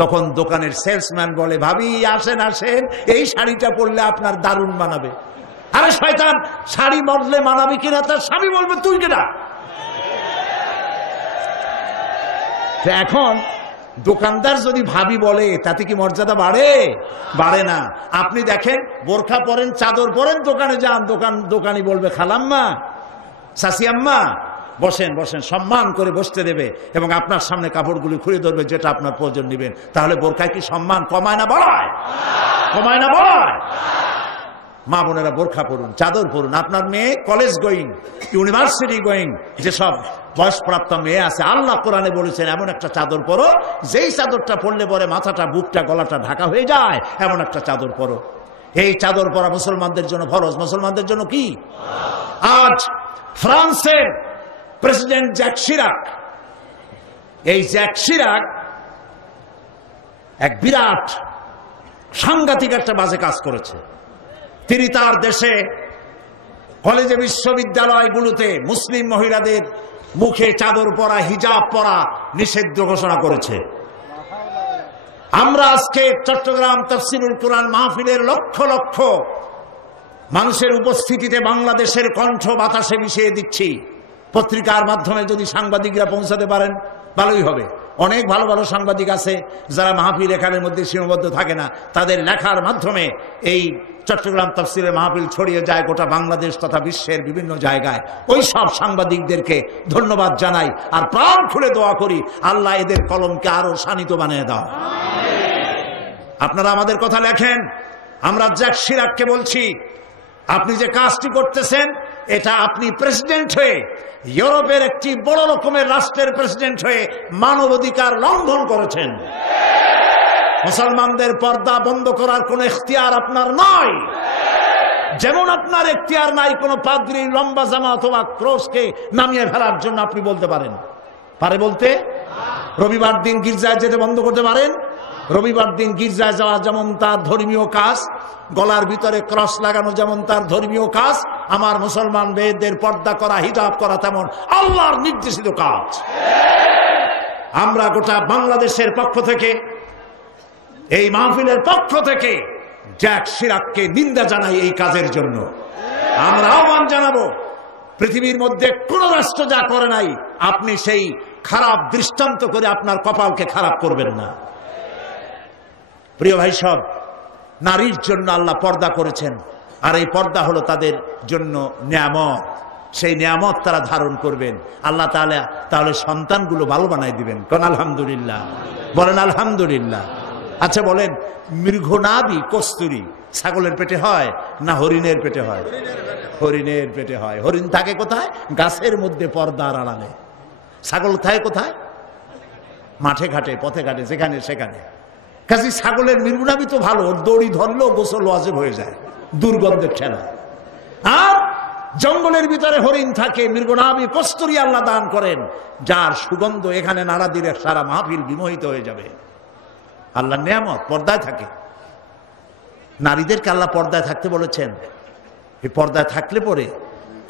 তখন দোকানের সেলসম্যান বলে, ভাবি আসেন আসেন, এই শাড়িটা পরলে আপনার দারুণ মানাবে। আরে শয়তান, শাড়ি বদলে মানাবি কিনা তার স্বামী বলবে তুই কেনা। এখন দোকানদার যদি ভাবি বলে তাতে কি মর্যাদা বাড়ে? বাড়ে না। আপনি দেখেন বোরখা পরেন, চাদর পরেন, দোকানে যান, দোকানি বলবে খালাম্মা, চাচি আম্মা, বসেন বসেন, সম্মান করে বসতে দেবে এবং আপনার সামনে কাপড়গুলি খুলে ধরবে যেটা আপনার প্রয়োজন নেবেন। তাহলে বোরখায় কি সম্মান কমায় না বাড়ায়? কমায় না বাড়ায়? মা বোনেরা বোরখা পরুন, চাদর পরুন। আপনার মেয়ে কলেজ গোয়িং, ইউনিভার্সিটি গোয়িং, যেসব বয়সপ্রাপ্ত মেয়ে আছে, আল্লাহ কোরআনে বলেছেন এমন একটা চাদর পরো যেই চাদরটা পরলে পরে মাথাটা, বুকটা, গলাটা ঢাকা হয়ে যায়, এমন একটা চাদর পরো। এই চাদর পরা মুসলমানদের জন্য ফরজ। মুসলমানদের জন্য কি? আজ ফ্রান্সের প্রেসিডেন্ট জ্যাক শিরাক, এই জ্যাক শিরাক এক বিরাট সাংঘাতিক একটা বাজে কাজ করেছে। তিনি তার দেশে কলেজে, বিশ্ববিদ্যালয়গুলোতে মুসলিম মহিলাদের মুখে চাদর পরা, হিজাব পরা নিষিদ্ধ ঘোষণা করেছে। আমরা আজকে চট্টগ্রাম তাফসীরুল কুরআন মাহফিলের লক্ষ লক্ষ মানুষের উপস্থিতিতে বাংলাদেশের কণ্ঠ বাতাসে মিশিয়ে দিচ্ছি। পত্রিকার মাধ্যমে যদি সাংবাদিকরা পৌঁছাতে পারেন ভালোই হবে। অনেক ভালো ভালো সাংবাদিক আছে যারা মাহফিল এখানের মধ্যে সীমাবদ্ধ থাকে না, তাদের লেখার মাধ্যমে এই চট্টগ্রাম তাফসীরের মাহফিল ছড়িয়ে যায় গোটা বাংলাদেশ তথা বিশ্বের বিভিন্ন জায়গায়। ওই সব সাংবাদিকদেরকে ধন্যবাদ জানাই আর প্রাণ খুলে দোয়া করি আল্লাহ এদের কলমকে আরো শানিত বানিয়ে দাও। আপনারা আমাদের কথা লেখেন, আমরা জ্যাক শিরাককে বলছি, আপনি যে কাজটি করতেছেন এটা আপনি প্রেসিডেন্ট হয়ে, ইউরোপের একটি বড় রকমের রাষ্ট্রের প্রেসিডেন্ট হয়ে মানবাধিকার লঙ্ঘন করেছেন। মুসলমানদের পর্দা বন্ধ করার কোন ইখতিয়ার আপনার নয়, যেমন আপনার ইখতিয়ার নাই কোন পাদ্রী লম্বা জামা অথবা ক্রসকে নামিয়ে ফেলার জন্য। আপনি বলতে পারেন, পারে বলতে? রবিবার দিন গির্জায় যেতে বন্ধ করতে পারেন? রবিবার দিন গির্জায় যাওয়া যেমন তার ধর্মীয় কাজ, গলার ভিতরে ক্রস লাগানো যেমন তার ধর্মীয় কাজ, আমার মুসলমান মেয়েদের পর্দা করা, হিজাব করা তেমন আল্লাহর নির্দেশিত কাজ। আমরা গোটা বাংলাদেশের পক্ষ থেকে, এই মাহফিলের পক্ষ থেকে জ্যাক শিরাককে নিন্দা জানাই এই কাজের জন্য। আমরা আহ্বান জানাবো, পৃথিবীর মধ্যে কোন রাষ্ট্র যা করে নাই আপনি সেই খারাপ দৃষ্টান্ত করে আপনার কপালকে খারাপ করবেন না। প্রিয় ভাই সব, নারীর জন্য আল্লাহ পর্দা করেছেন, আর এই পর্দা হলো তাদের জন্য নিয়ামত। সেই নিয়ামত তারা ধারণ করবেন, আল্লাহ তাআলা তাহলে সন্তানগুলো ভালো বানাই দিবেন। কোন আলহামদুলিল্লাহ, বলেন আলহামদুলিল্লাহ। আচ্ছা বলেন, মৃগনাভি কস্তুরী ছাগলের পেটে হয় না হরিণের পেটে হয়? হরিণের পেটে হয়। হরিণ থাকে কোথায়? গাছের মধ্যে, পর্দার আড়ালে। ছাগল থাকে কোথায়? মাঠে ঘাটে, পথে ঘাটে, যেখানে সেখানে। কাজে ছাগলের মৃগনাভি তো ভালো, দড়ি ধরলেও গোসল ওয়াজিব হয়ে যায় দুর্গন্ধের ঠেলা। আর জঙ্গলের ভিতরে হরিণ থাকে, মৃগনাভি কস্তুরী আল্লাহ দান করেন, যার সুগন্ধ এখানে নাড়া দিলে সারা মাহফিল বিমোহিত হয়ে যাবে। আল্লাহ নিয়ামত পর্দায় থাকে। নারীদেরকে আল্লাহ পর্দায় থাকতে বলেছেন। এই পর্দায় থাকলে পরে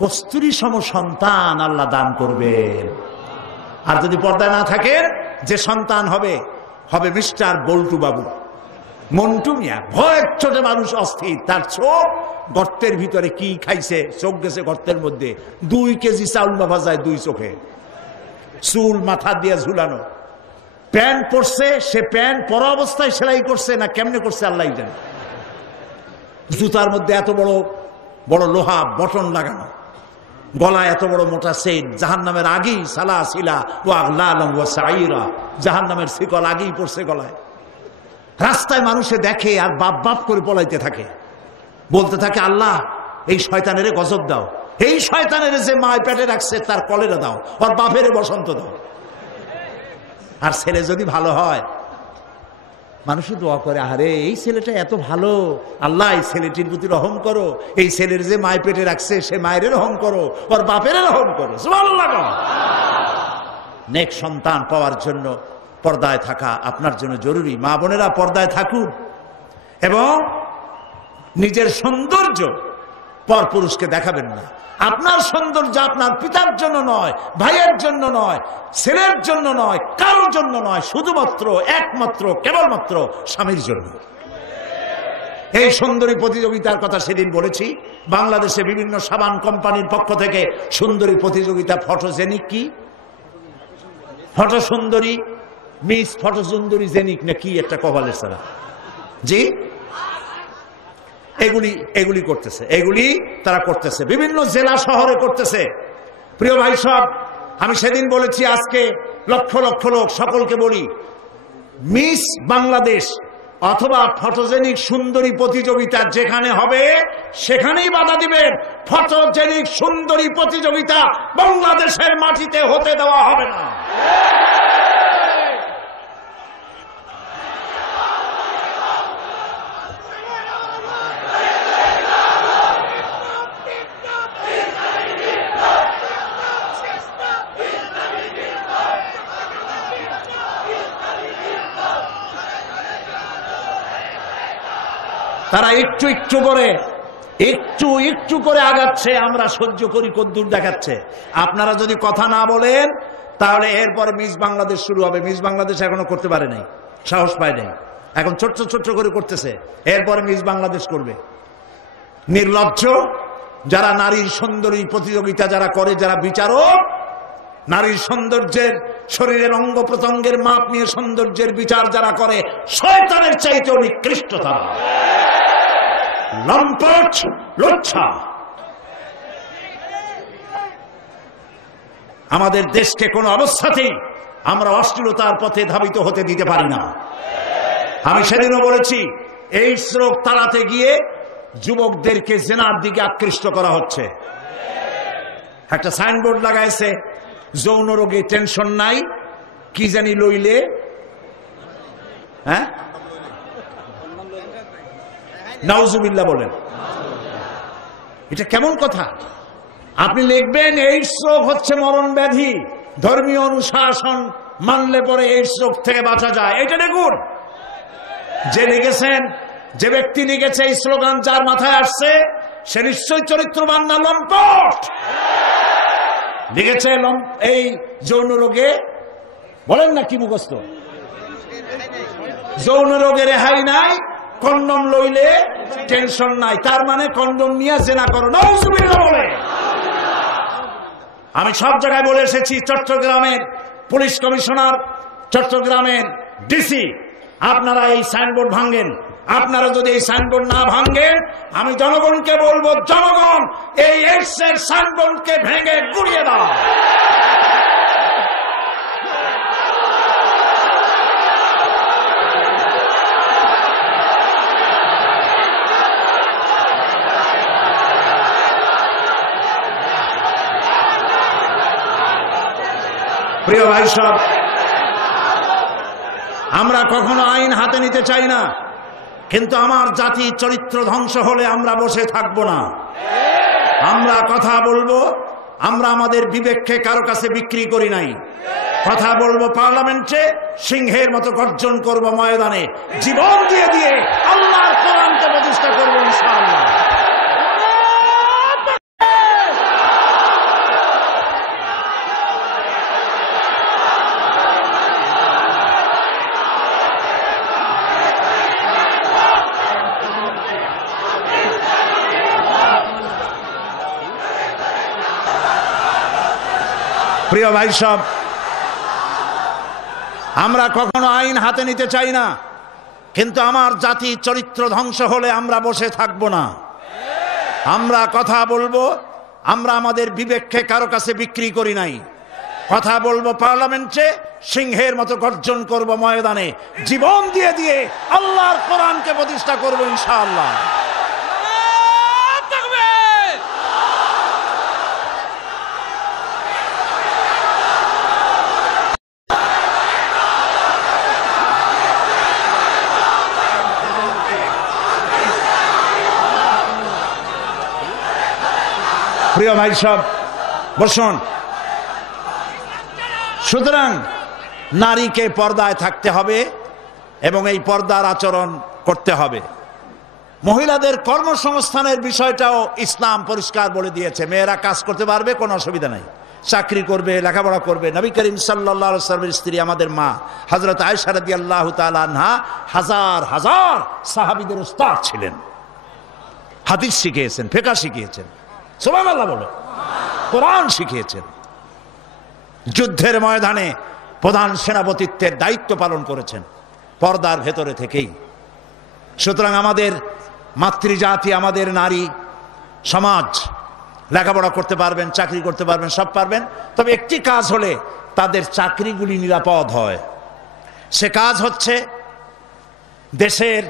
কস্তুরী সম সন্তান আল্লাহ দান করবেন। আর যদি পর্দায় না থাকেন, যে সন্তান হবে হবে মিস্টার বল্টু বাবু, মন্টু মিয়া। ভয়ের চোটে মানুষ অস্থির, তার চোখ গর্তের ভিতরে কি খাইছে, চোখ গেছে গর্তের মধ্যে। 2 কেজি চাউল বাবা যায় 2 চোখে, চুল মাথা দিয়ে ঝুলানো। প্যান্ট পরছে, সে প্যান্ট পরা অবস্থায় সেলাই করছে না কেমনে করছে আল্লাহ জানে। জুতার মধ্যে এত বড় বড় লোহা বটন লাগানো, গলায় এত বড় মোটা সেট। জাহান্নামের আগেই সালাসিলা ওয়া আগলালাম ওয়া সাইরা, জাহান্নামের শিকল আগেই পড়ছে গলায়। রাস্তায় মানুষে দেখে আর বাপ বাপ করে পলাইতে থাকে, বলতে থাকে আল্লাহ এই শয়তানের গজব দাও, এই শয়তানের যে মায় পেটে রাখছে তার কলেরা দাও, ওর বাপের বসন্ত দাও। আর ছেলে যদি ভালো হয়, মানুষ দোয়া করে, আরে এই ছেলেটা এত ভালো, আল্লাহ এই ছেলেটির প্রতি রহম করো, এই ছেলের যে মায় পেটে রাখছে সে মায়ের রহম করো, ওর বাপের রহম করো। সুবহানাল্লাহ। নেক সন্তান পাওয়ার জন্য পর্দায় থাকা আপনার জন্য জরুরি। মা বোনেরা পর্দায় থাকুন এবং নিজের সৌন্দর্য পরপুরুষকে দেখাবেন না। আপনার সৌন্দর্য আপনার পিতার জন্য নয়, ভাইয়ের জন্য নয়, ছেলের জন্য নয়, কারোর জন্য নয়, শুধুমাত্র একমাত্র কেবলমাত্র স্বামীর জন্য। এই সুন্দরী প্রতিযোগিতার কথা সেদিন বলেছি। বাংলাদেশে বিভিন্ন সাবান কোম্পানির পক্ষ থেকে সুন্দরী প্রতিযোগিতা, ফটোজেনিক কি ফটো সুন্দরী, মিস ফটো সুন্দরী জেনিক না কি একটা কপালের সারা, জি এগুলি করতেছে, এগুলি তারা করতেছে, বিভিন্ন জেলা শহরে করতেছে। প্রিয় ভাই সব, আমি সেদিন বলেছি, আজকে লক্ষ লক্ষ লোক, সকলকে বলি, মিস বাংলাদেশ অথবা ফটোজেনিক সুন্দরী প্রতিযোগিতা যেখানে হবে সেখানেই বাধা দিবেন। ফটোজেনিক সুন্দরী প্রতিযোগিতা বাংলাদেশের মাটিতে হতে দেওয়া হবে না। তারা একটু একটু করে আগাচ্ছে, আমরা সহ্য করি কদ্দূর দেখাচ্ছে। আপনারা যদি কথা না বলেন তাহলে এরপরে মিস বাংলাদেশ শুরু হবে। মিস বাংলাদেশ এখনো করতে পারে নাই, সাহস পায় নাই, এখন ছোট্ট ছোট্ট করে করতেছে, এরপরে মিস বাংলাদেশ করবে। নির্লজ্জ যারা নারীর সুন্দরী প্রতিযোগিতা যারা করে, যারা বিচারক, নারীর সৌন্দর্যের, শরীরের অঙ্গ প্রত্যঙ্গের মাপ নিয়ে সৌন্দর্যের বিচার যারা করে, শয়তানের চাইতে নিকৃষ্ট তারা, লম্পট, লুচ্ছা। আমাদের দেশকে কোন অবস্থাতেই আমরা অশ্লীলতার পথে ধাবিত হতে দিতে পারি না। আমি সেদিনও বলেছি, এই রোগ তাড়াতে গিয়ে যুবকদেরকে জেনার দিকে আকৃষ্ট করা হচ্ছে। একটা সাইনবোর্ড লাগাইছে, যৌন রোগে টেনশন নাই, কি জানি লইলে, হ্যাঁ নাউজুবিল্লাহ বলেন। এটা কেমন কথা? আপনি লিখবেন এইডস রোগ হচ্ছে মরণ ব্যাধি, ধর্মীয় অনুশাসন মানলে পরে এইডস রোগ থেকে বাঁচা যায়। এটা দেখুন, যে লিখেছেন, যে ব্যক্তি লিখেছে এই স্লোগান, যার মাথায় আসছে সে নিশ্চয়ই চরিত্রবান না লম্পট। লিখেছে এই যৌন রোগে, বলেন না কি মুখস্থ, যৌন রোগে রেহাই নাই, কন্ডম লইলে টেনশন নাই, তার মানে কন্ডম নিয়ে জেনা করো। নাউজুবিল্লাহ বলে। আমি সব জায়গায় বলে এসেছি, চট্টগ্রামের পুলিশ কমিশনার, চট্টগ্রামের ডিসি, আপনারা এই সাইনবোর্ড ভাঙেন। আপনারা যদি এই সাইনবোর্ড না ভাঙেন, আমি জনগণকে বলবো, জনগণ এই এইডসের সাইনবোর্ডকে ভেঙে গুড়িয়ে দাও। প্রিয় ভাই সব, আমরা কখনো আইন হাতে নিতে চাই না, কিন্তু আমার জাতি চরিত্র ধ্বংস হলে আমরা বসে থাকব না। আমরা কথা বলবো, আমরা আমাদের বিবেককে কারো কাছে বিক্রি করি নাই। কথা বলবো পার্লামেন্টে, সিংহের মতো গর্জন করব ময়দানে, জীবন দিয়ে দিয়ে আল্লাহর কোরআনকে প্রতিষ্ঠা করবো ইনশাআল্লাহ। প্রিয় ভাই সব, আমরা কখনো আইন হাতে নিতে চাই না, কিন্তু আমার জাতি চরিত্র ধ্বংস হলে আমরা বসে থাকব না। আমরা কথা বলবো, আমরা আমাদের বিবেককে কারো কাছে বিক্রি করি নাই। কথা বলবো পার্লামেন্টে, সিংহের মতো গর্জন করব ময়দানে, জীবন দিয়ে দিয়ে আল্লাহর কোরআনকে প্রতিষ্ঠা করব ইনশাআল্লাহ। প্রিয় ভাই সব, বসুন। সুতরাং নারীকে পর্দায় থাকতে হবে এবং এই পর্দার আচরণ করতে হবে। মহিলাদের কর্মসংস্থানের বিষয়টাও ইসলাম পরিষ্কার বলে দিয়েছে। মেয়েরা কাজ করতে পারবে, কোনো অসুবিধা নাই, চাকরি করবে, লেখাপড়া করবে। নবী করিম সাল্লাল্লাহু আলাইহি ওয়াসাল্লামের স্ত্রী আমাদের মা হযরত আয়েশা রাদিয়াল্লাহু তাআলা আনহা হাজার হাজার সাহাবীদের উস্তাদ ছিলেন, হাদিস শিখিয়েছেন, ফিকহ শিখিয়েছেন, সুবহানাল্লাহ বলে, কোরআন শিখিয়েছেন, যুদ্ধের ময়দানে প্রধান সেনাপতিত্বের দায়িত্ব পালন করেছেন পর্দার ভেতরে থেকেই। সুতরাং আমাদের মাতৃজাতি, আমাদের নারী সমাজ লেখাপড়া করতে পারবেন, চাকরি করতে পারবেন, সব পারবেন, তবে একটি কাজ হলে তাদের চাকরিগুলি নিরাপদ হয়। সে কাজ হচ্ছে দেশের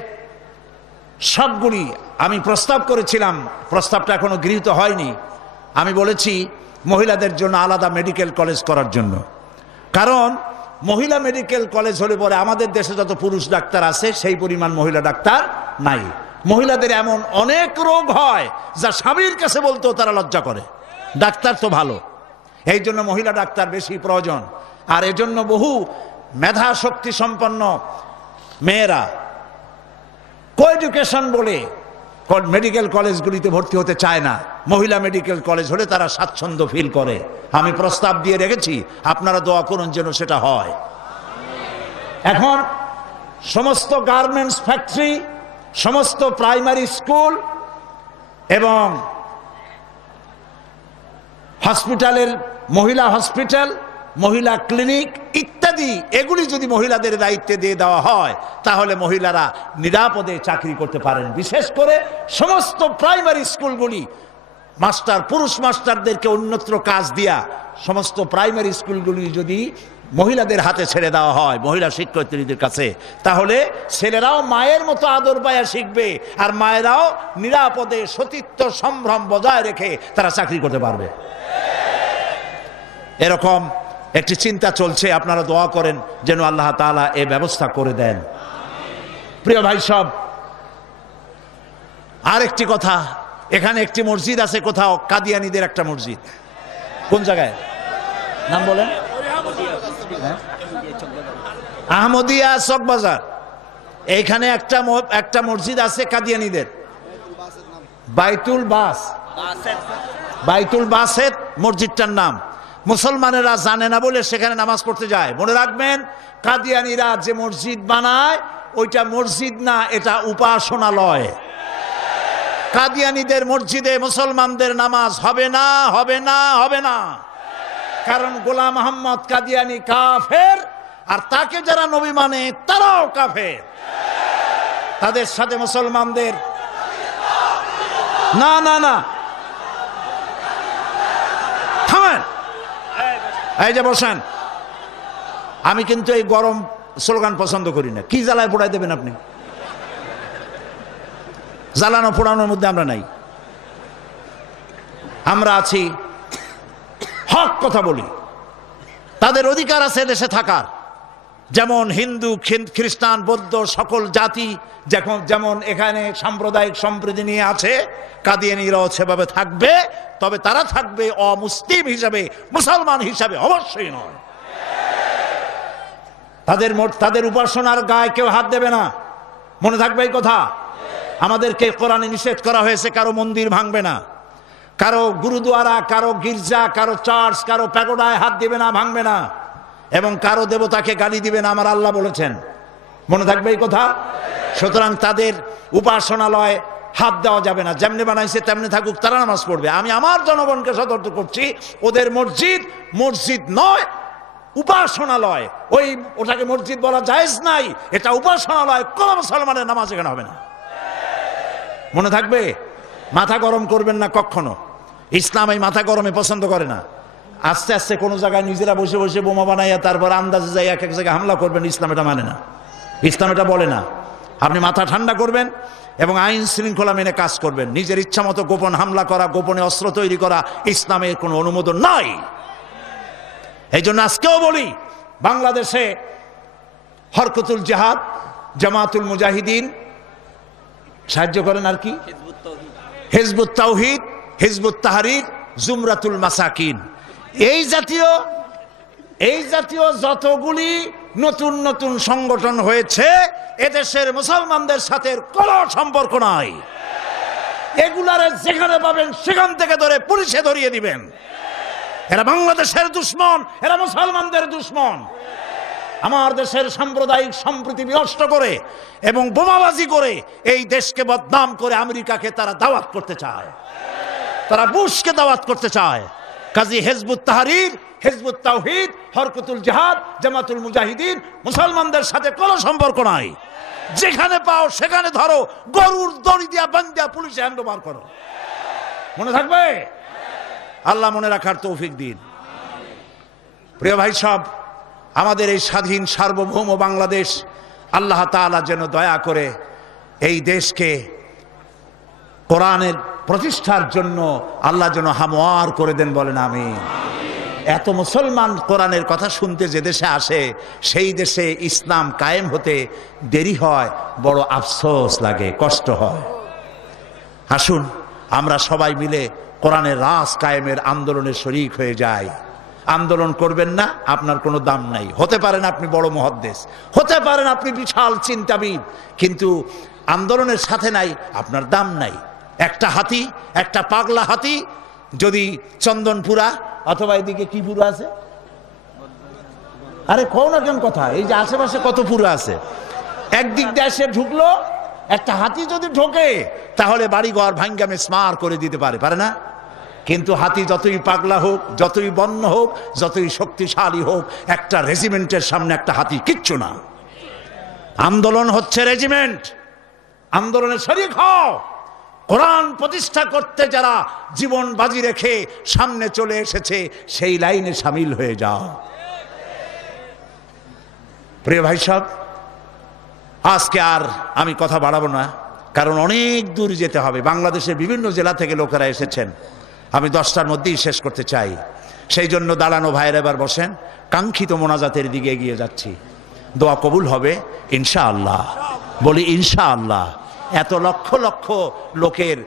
সবগুলি আমি প্রস্তাব করেছিলাম, প্রস্তাবটা এখনো গৃহীত হয়নি। আমি বলেছি মহিলাদের জন্য আলাদা মেডিকেল কলেজ করার জন্য, কারণ মহিলা মেডিকেল কলেজ হলে পরে আমাদের দেশে যত পুরুষ ডাক্তার আছে সেই পরিমাণ মহিলা ডাক্তার নাই। মহিলাদের এমন অনেক রোগ হয় যা স্বামীর কাছে বলতেও তারা লজ্জা করে। ডাক্তার তো ভালো, এই জন্য মহিলা ডাক্তার বেশি প্রয়োজন। আর এজন্য বহু মেধা শক্তি সম্পন্ন মেয়েরা কোএডুকেশন বলে মেডিকেল কলেজগুলিতে ভর্তি হতে চায় না। মহিলা মেডিকেল কলেজ হলে তারা স্বাচ্ছন্দ্য ফিল করে। আমি প্রস্তাব দিয়ে রেখেছি, আপনারা দোয়া করুন যেন সেটা হয়। এখন সমস্ত গার্মেন্টস ফ্যাক্টরি, সমস্ত প্রাইমারি স্কুল এবং হসপিটালের মহিলা হসপিটাল, মহিলা ক্লিনিক ইত্যাদি এগুলি যদি মহিলাদের দায়িত্বে দিয়ে দেওয়া হয় তাহলে মহিলারা নিরাপদে চাকরি করতে পারেন। বিশেষ করে সমস্ত প্রাইমারি স্কুলগুলি মাস্টার, পুরুষ মাস্টারদেরকে অন্যত্র কাজ দিয়া সমস্ত প্রাইমারি স্কুলগুলি যদি মহিলাদের হাতে ছেড়ে দেওয়া হয়, মহিলা শিক্ষয়িত্রীদের কাছে, তাহলে ছেলেরাও মায়ের মতো আদর পায়া শিখবে আর মায়েরাও নিরাপদে সতীত্ব সম্ভ্রম বজায় রেখে তারা চাকরি করতে পারবে। এরকম একটি চিন্তা চলছে, আপনারা দোয়া করেন যেন আল্লাহ তাআলা এই ব্যবস্থা করে দেন। প্রিয় ভাই সব, আর একটি কথা, এখানে একটি মসজিদ আছে কোথাও, কাদিয়ানীদের একটা মসজিদ। কোন জায়গায় নাম বলেন? আহমদিয়া চকবাজার। এইখানে একটা মসজিদ আছে কাদিয়ানীদের, বাইতুল বাসেত মসজিদটার নাম। মুসলমানেরা জানে না বলে সেখানে নামাজ পড়তে যায়। মনে রাখবেন, কাদিয়ানীরা যে মসজিদ বানায় ওইটা মসজিদ না, এটা উপাসনালয়। কাদিয়ানীদের মসজিদে মুসলমানদের নামাজ হবে না, হবে না, হবে না। কারণ গোলাম মোহাম্মদ কাদিয়ানী কাফের, আর তাকে যারা নবী মানে তারাও কাফের। তাদের সাথে মুসলমানদের না না না, থামেন, এই যে বসেন। আমি কিন্তু এই গরম স্লোগান পছন্দ করি না। কি জ্বালায় পোড়াই দেবেন আপনি? জ্বালানো পোড়ানোর মধ্যে আমরা নাই। আমরা আছি, হক কথা বলি। তাদের অধিকার আছে দেশে থাকার, যেমন হিন্দু, খ্রিস্টান, বৌদ্ধ সকল জাতি যেমন এখানে সাম্প্রদায়িক সম্প্রীতি নিয়ে আছে, কাদিয়ানীরাও সেভাবে থাকবে। তবে তারা থাকবে অমুসলিম হিসাবে, মুসলমান হিসাবে অবশ্যই নয়। তাদের উপাসনার গায়ে কেউ হাত দেবে না, মনে থাকবে এই কথা। আমাদেরকে কোরআনে নিষেধ করা হয়েছে কারো মন্দির ভাঙবে না, কারো গুরুদুয়ারা, কারো গির্জা, কারো চার্চ, কারো প্যাগোডায় হাত দিবে না, ভাঙবে না, এবং কারো দেবতাকে গালি দিবে না, আমার আল্লাহ বলেছেন। মনে থাকবে এই কথা। সুতরাং তাদের উপাসনালয় হাত দেওয়া যাবে না। যেমনি বানাইছে তেমনি থাকুক, তারা নামাজ পড়বে। আমি আমার জনগণকে সতর্ক করছি, ওদের মসজিদ নয়, উপাসনালয়। ওটাকে মসজিদ বলা জায়েজ নাই, এটা উপাসনালয়। কোন মুসলমানের নামাজ এখানে হবে না, মনে থাকবে। মাথা গরম করবেন না কখনো। ইসলাম এই মাথা গরমে পছন্দ করে না। আস্তে আস্তে কোনো জায়গায় নিজেরা বসে বসে বোমা বানাইয়া তারপর আন্দাজে যাই এক জায়গায় হামলা করবেন, ইসলাম এটা মানে না, ইসলাম এটা বলে না। আপনি মাথা ঠান্ডা করবেন এবং আইন শৃঙ্খলা মেনে কাজ করবেন। নিজের ইচ্ছা মতো গোপন হামলা করা, গোপনে অস্ত্র তৈরি করা ইসলামের কোনো অনুমোদন নাই। এই জন্য আজকেও বলি, বাংলাদেশে হরকতুল জিহাদ, জামাতুল মুজাহিদিন সাহায্য করেন, আর কি হিজবুত তাওহীদ, হিজবুত তাহরীর, জুমরাতুল মাসাকিন, এই জাতীয় যতগুলি নতুন নতুন সংগঠন হয়েছে, এদেশের মুসলমানদের সাথে কোনো সম্পর্ক নাই। এগুলারে যেখানে পাবেন সেখান থেকে ধরে পুলিশে ধরিয়ে দিবেন। এরা বাংলাদেশের দুশ্মন, এরা মুসলমানদের দুশ্মন। আমার দেশের সাম্প্রদায়িক সম্প্রীতি বিনষ্ট করে এবং বোমাবাজি করে এই দেশকে বদনাম করে আমেরিকাকে তারা দাওয়াত করতে চায়, তারা বুশকে দাওয়াত করতে চায়। কাজী হিজবুত তাহরীর, হিজবুত তাওহীদ, হরকতুল জিহাদ, জামাতুল মুজাহিদিন মুসলমানদের সাথে কোনো সম্পর্ক নাই। যেখানে পাও সেখানে ধরো, গরুর দড়ি দিয়া বান্ধিয়া পুলিশে হ্যান্ডওভার করো, মনে থাকবে। আল্লাহ মনে রাখার তৌফিক দিন। প্রিয় ভাই সব, আমাদের এই স্বাধীন সার্বভৌম বাংলাদেশ আল্লাহ তাআলা যেন দয়া করে এই দেশকে কোরআনের প্রতিষ্ঠার জন্য আল্লাহ যেন হামওয়ার করে দেন, বলেন আমিন। এত মুসলমান কোরআনের কথা শুনতে যে দেশে আসে, সেই দেশে ইসলাম কায়েম হতে দেরি হয়, বড় আফসোস লাগে, কষ্ট হয়। আসুন আমরা সবাই মিলে কোরআনের রাজ কায়েমের আন্দোলনে শরীক হয়ে যাই। আন্দোলন করবেন না, আপনার কোনো দাম নাই। হতে পারেন আপনি বড় মুহাদ্দিস, হতে পারেন আপনি বিশাল চিন্তাবিদ, কিন্তু আন্দোলনের সাথে নাই, আপনার দাম নাই। একটা হাতি, একটা পাগলা হাতি যদি চন্দনপুরা অথবা এদিকে কি পুরা আছে, আরে কও না কেন কথা, এই যে আশেপাশে কত পুরা আছে, একদিক দিয়ে এসে ঢুকলো, একটা হাতি যদি ঢোকে তাহলে বাড়িঘর ভাঙ্গা মেসমার করে দিতে পারে, পারে না? কিন্তু হাতি যতই পাগলা হোক, যতই বন্য হোক, যতই শক্তিশালী হোক, একটা রেজিমেন্টের সামনে একটা হাতি কিচ্ছু না। আন্দোলন হচ্ছে রেজিমেন্ট, আন্দোলনে শরীক হও। কোরআন প্রতিষ্ঠা করতে যারা জীবন বাজি রেখে সামনে চলে এসেছে, সেই লাইনে সামিল হয়ে যাও। প্রিয় ভাই সাহেব, আজকে আর আমি কথা বাড়াবো না, কারণ অনেক দূর যেতে হবে। বাংলাদেশের বিভিন্ন জেলা থেকে লোকেরা এসেছেন, আমি 10টার মধ্যেই শেষ করতে চাই। সেই জন্য দাঁড়ানো ভাইয়ের এবার বসেন, কাঙ্ক্ষিত মোনাজাতের দিকে এগিয়ে যাচ্ছি। দোয়া কবুল হবে ইনশাআল্লাহ, বলি ইনশাআল্লাহ। এত লক্ষ লক্ষ লোকের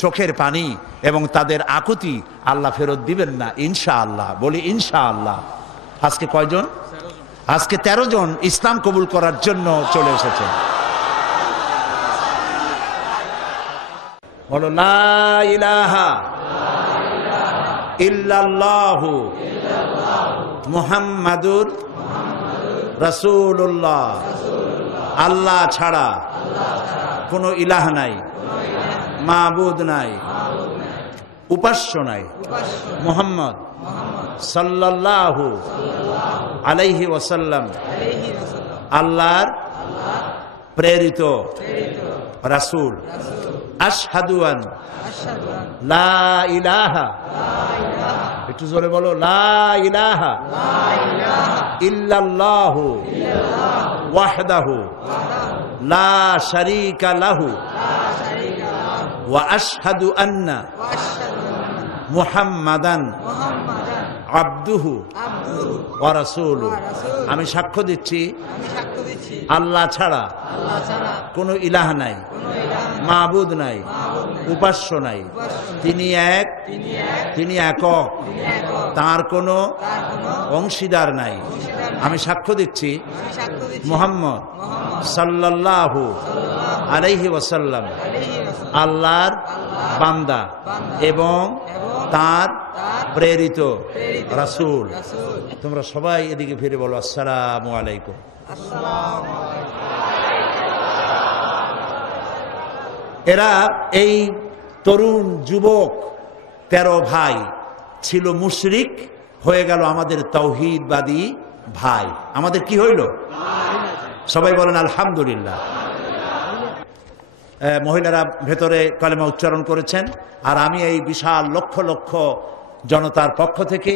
চোখের পানি এবং তাদের আকুতি আল্লাহ ফেরত দিবেন না ইনশাআল্লাহ, বলি ইনশাআল্লাহ। আজকে কয়জন? আজকে 13 জন ইসলাম কবুল করার জন্য চলে এসেছেন। বলো লা ইলাহা ইল্লাল্লাহু মুহাম্মাদুর রাসূলুল্লাহ। আল্লাহ ছাড়া কোনো ইলাহ নাই, মাবুদ নাই, উপাস্য নাই। মুহাম্মদ সাল্লাল্লাহু আলাইহি ওয়াসাল্লাম আল্লাহর প্রেরিত রাসূল। আশহাদু আন লা ইলাহা, একটু জোরে বলো, লা ইলাহা ইল্লাল্লাহু ওয়াহদাহু লা শারীকা লাহু ওয়া আশহাদু আন্না মুহাম্মাদান আবদুহু ওয়া রাসূলুহু। আমি সাক্ষ্য দিচ্ছি আল্লাহ ছাড়া কোনো ইলাহ নাই, মাবুদ নাই, উপাস্য নাই। তিনি এক, তিনি একক, তার কোনো অংশীদার নাই। আমি সাক্ষ্য দিচ্ছি মুহাম্মদ সাল্লাল্লাহু আলাইহি ওয়াসাল্লাম আল্লাহর বান্দা এবং তার প্রেরিত রাসূল। তোমরা সবাই এদিকে ফিরে বলো আসসালামু আলাইকুম। এরা এই তরুণ যুবক 13 ভাই ছিল মুশরিক, হয়ে গেল আমাদের তাওহীদবাদী ভাই। আমাদের কি হইল? সবাই বলেন আলহামদুলিল্লাহ। মহিলারা ভেতরে কালেমা উচ্চারণ করেছেন, আর আমি এই বিশাল লক্ষ লক্ষ জনতার পক্ষ থেকে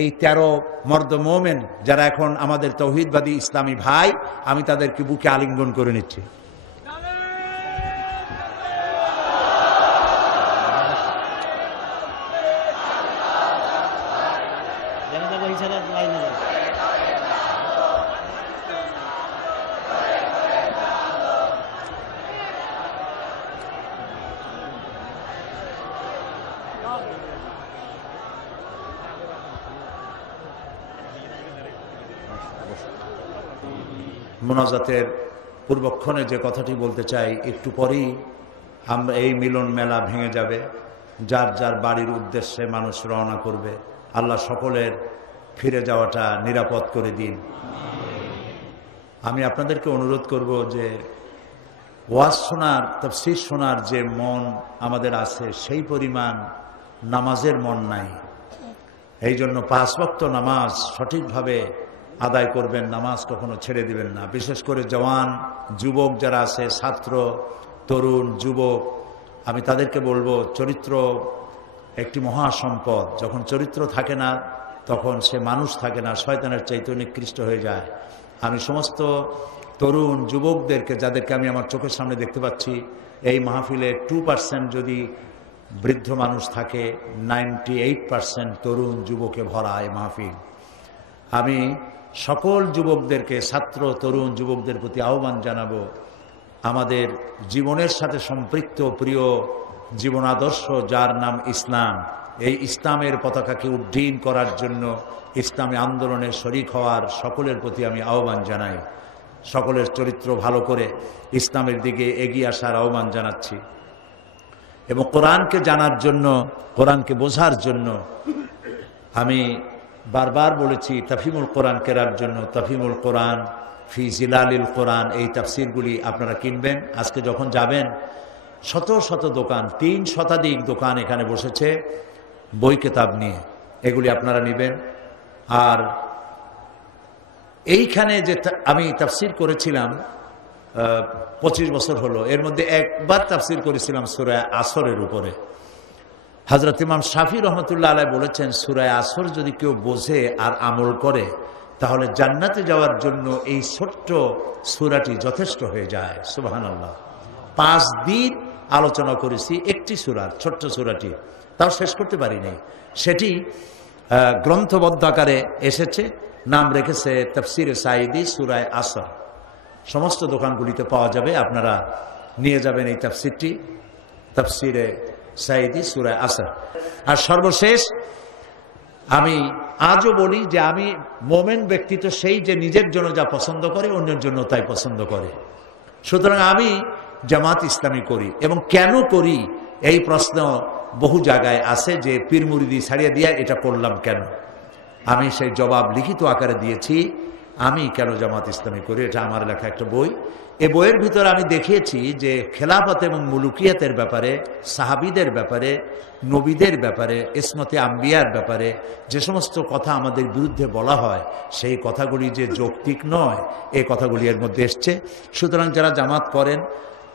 এই 13 মর্দ মোমেন যারা এখন আমাদের তাওহীদবাদী ইসলামী ভাই, আমি তাদেরকে বুকে আলিঙ্গন করে নিচ্ছি। মোনাজাতের পূর্বক্ষণে যে কথাটি বলতে চাই, একটু পরেই আমরা এই মিলন মেলা ভেঙে যাবে, যার যার বাড়ির উদ্দেশ্যে মানুষ রওনা করবে। আল্লাহ সকলের ফিরে যাওয়াটা নিরাপদ করে দিন। আমি আপনাদেরকে অনুরোধ করব যে ওয়াজ শোনার, তাফসীর শোনার যে মন আমাদের আছে, সেই পরিমাণ নামাজের মন নাই। এই জন্য 5 ওয়াক্ত নামাজ সঠিকভাবে আদায় করবেন, নামাজ কখনো ছেড়ে দিবেন না। বিশেষ করে জওয়ান যুবক যারা আছে, ছাত্র, তরুণ, যুবক, আমি তাদেরকে বলবো, চরিত্র একটি মহা সম্পদ। যখন চরিত্র থাকে না, তখন সে মানুষ থাকে না, শয়তানের চাইতে নিকৃষ্ট হয়ে যায়। আমি সমস্ত তরুণ যুবকদেরকে, যাদেরকে আমি আমার চোখের সামনে দেখতে পাচ্ছি, এই মাহফিলে 2% যদি বৃদ্ধ মানুষ থাকে, 98% তরুণ যুবকে ভরা এই মাহফিল। আমি সকল যুবকদেরকে, ছাত্র তরুণ যুবকদের প্রতি আহ্বান জানাবো, আমাদের জীবনের সাথে সম্পৃক্ত প্রিয় জীবন আদর্শ যার নাম ইসলাম, এই ইসলামের পতাকাকে উড্ডীন করার জন্য ইসলামী আন্দোলনে শরিক হওয়ার সকলের প্রতি আমি আহ্বান জানাই। সকলের চরিত্র ভালো করে ইসলামের দিকে এগিয়ে আসার আহ্বান জানাচ্ছি। এবং কোরআনকে জানার জন্য, কোরআনকে বোঝার জন্য আমি বারবার বলেছি তাফহিমুল কোরআন কেরার জন্য তাফহিমুল কোরআন ফি জিলালিল কোরআন, এই তাফসিরগুলি আপনারা কিনবেন। আজকে যখন যাবেন, শত শত দোকান, 3 শতাধিক দোকান এখানে বসেছে বই কেতাব নিয়ে, এগুলি আপনারা নেবেন। আর এইখানে যে আমি তাফসির করেছিলাম 25 বছর হলো, এর মধ্যে একবার তাফসির করেছিলাম সূরা আসরের উপরে। হযরত ইমাম শাফি রহমতুল্লাহ আলাইহি বলেছেন, সূরা আসর যদি কেউ বোঝে আর আমল করে, তাহলে জান্নাতে যাওয়ার জন্য এই ছোট্ট সূরাটি যথেষ্ট হয়ে যায়। সুবহানাল্লাহ। 5 দিন আলোচনা করেছি একটি সূরার, ছোট্ট সূরাটি, তাও শেষ করতে পারিনি। সেটি গ্রন্থবদ্ধ আকারে এসেছে, নাম রেখেছে তাফসিরে সাঈদী সূরা আসর। সমস্ত দোকানগুলিতে পাওয়া যাবে, আপনারা নিয়ে যাবেন এই তাফসিরটি, তাফসিরে সাঈদী সূরা আসর। আর সর্বশেষ আমি আজও বলি যে আমি মোমেন ব্যক্তি তো সেই যে নিজের জন্য যা পছন্দ করে অন্যের জন্য তাই পছন্দ করে। সুতরাং আমি জামাত ইসলামী করি, এবং কেন করি এই প্রশ্ন বহু জায়গায় আছে যে পীর মুরিদি ছাড়িয়ে দিয়ে এটা করলাম কেন। আমি সেই জবাব লিখিত আকারে দিয়েছি, আমি কেন জামাত ইসলামী করি। এটা আমার লেখা একটা বই। এই বইয়ের ভিতরে আমি দেখিয়েছি যে খেলাফত এবং মুলুকিয়াতের ব্যাপারে, সাহাবীদের ব্যাপারে, নবীদের ব্যাপারে, ইসমতে আম্বিয়ার ব্যাপারে যে সমস্ত কথা আমাদের বিরুদ্ধে বলা হয়, সেই কথাগুলি যে যৌক্তিক নয়, এই কথাগুলি এর মধ্যে এসছে। সুতরাং যারা জামাত করেন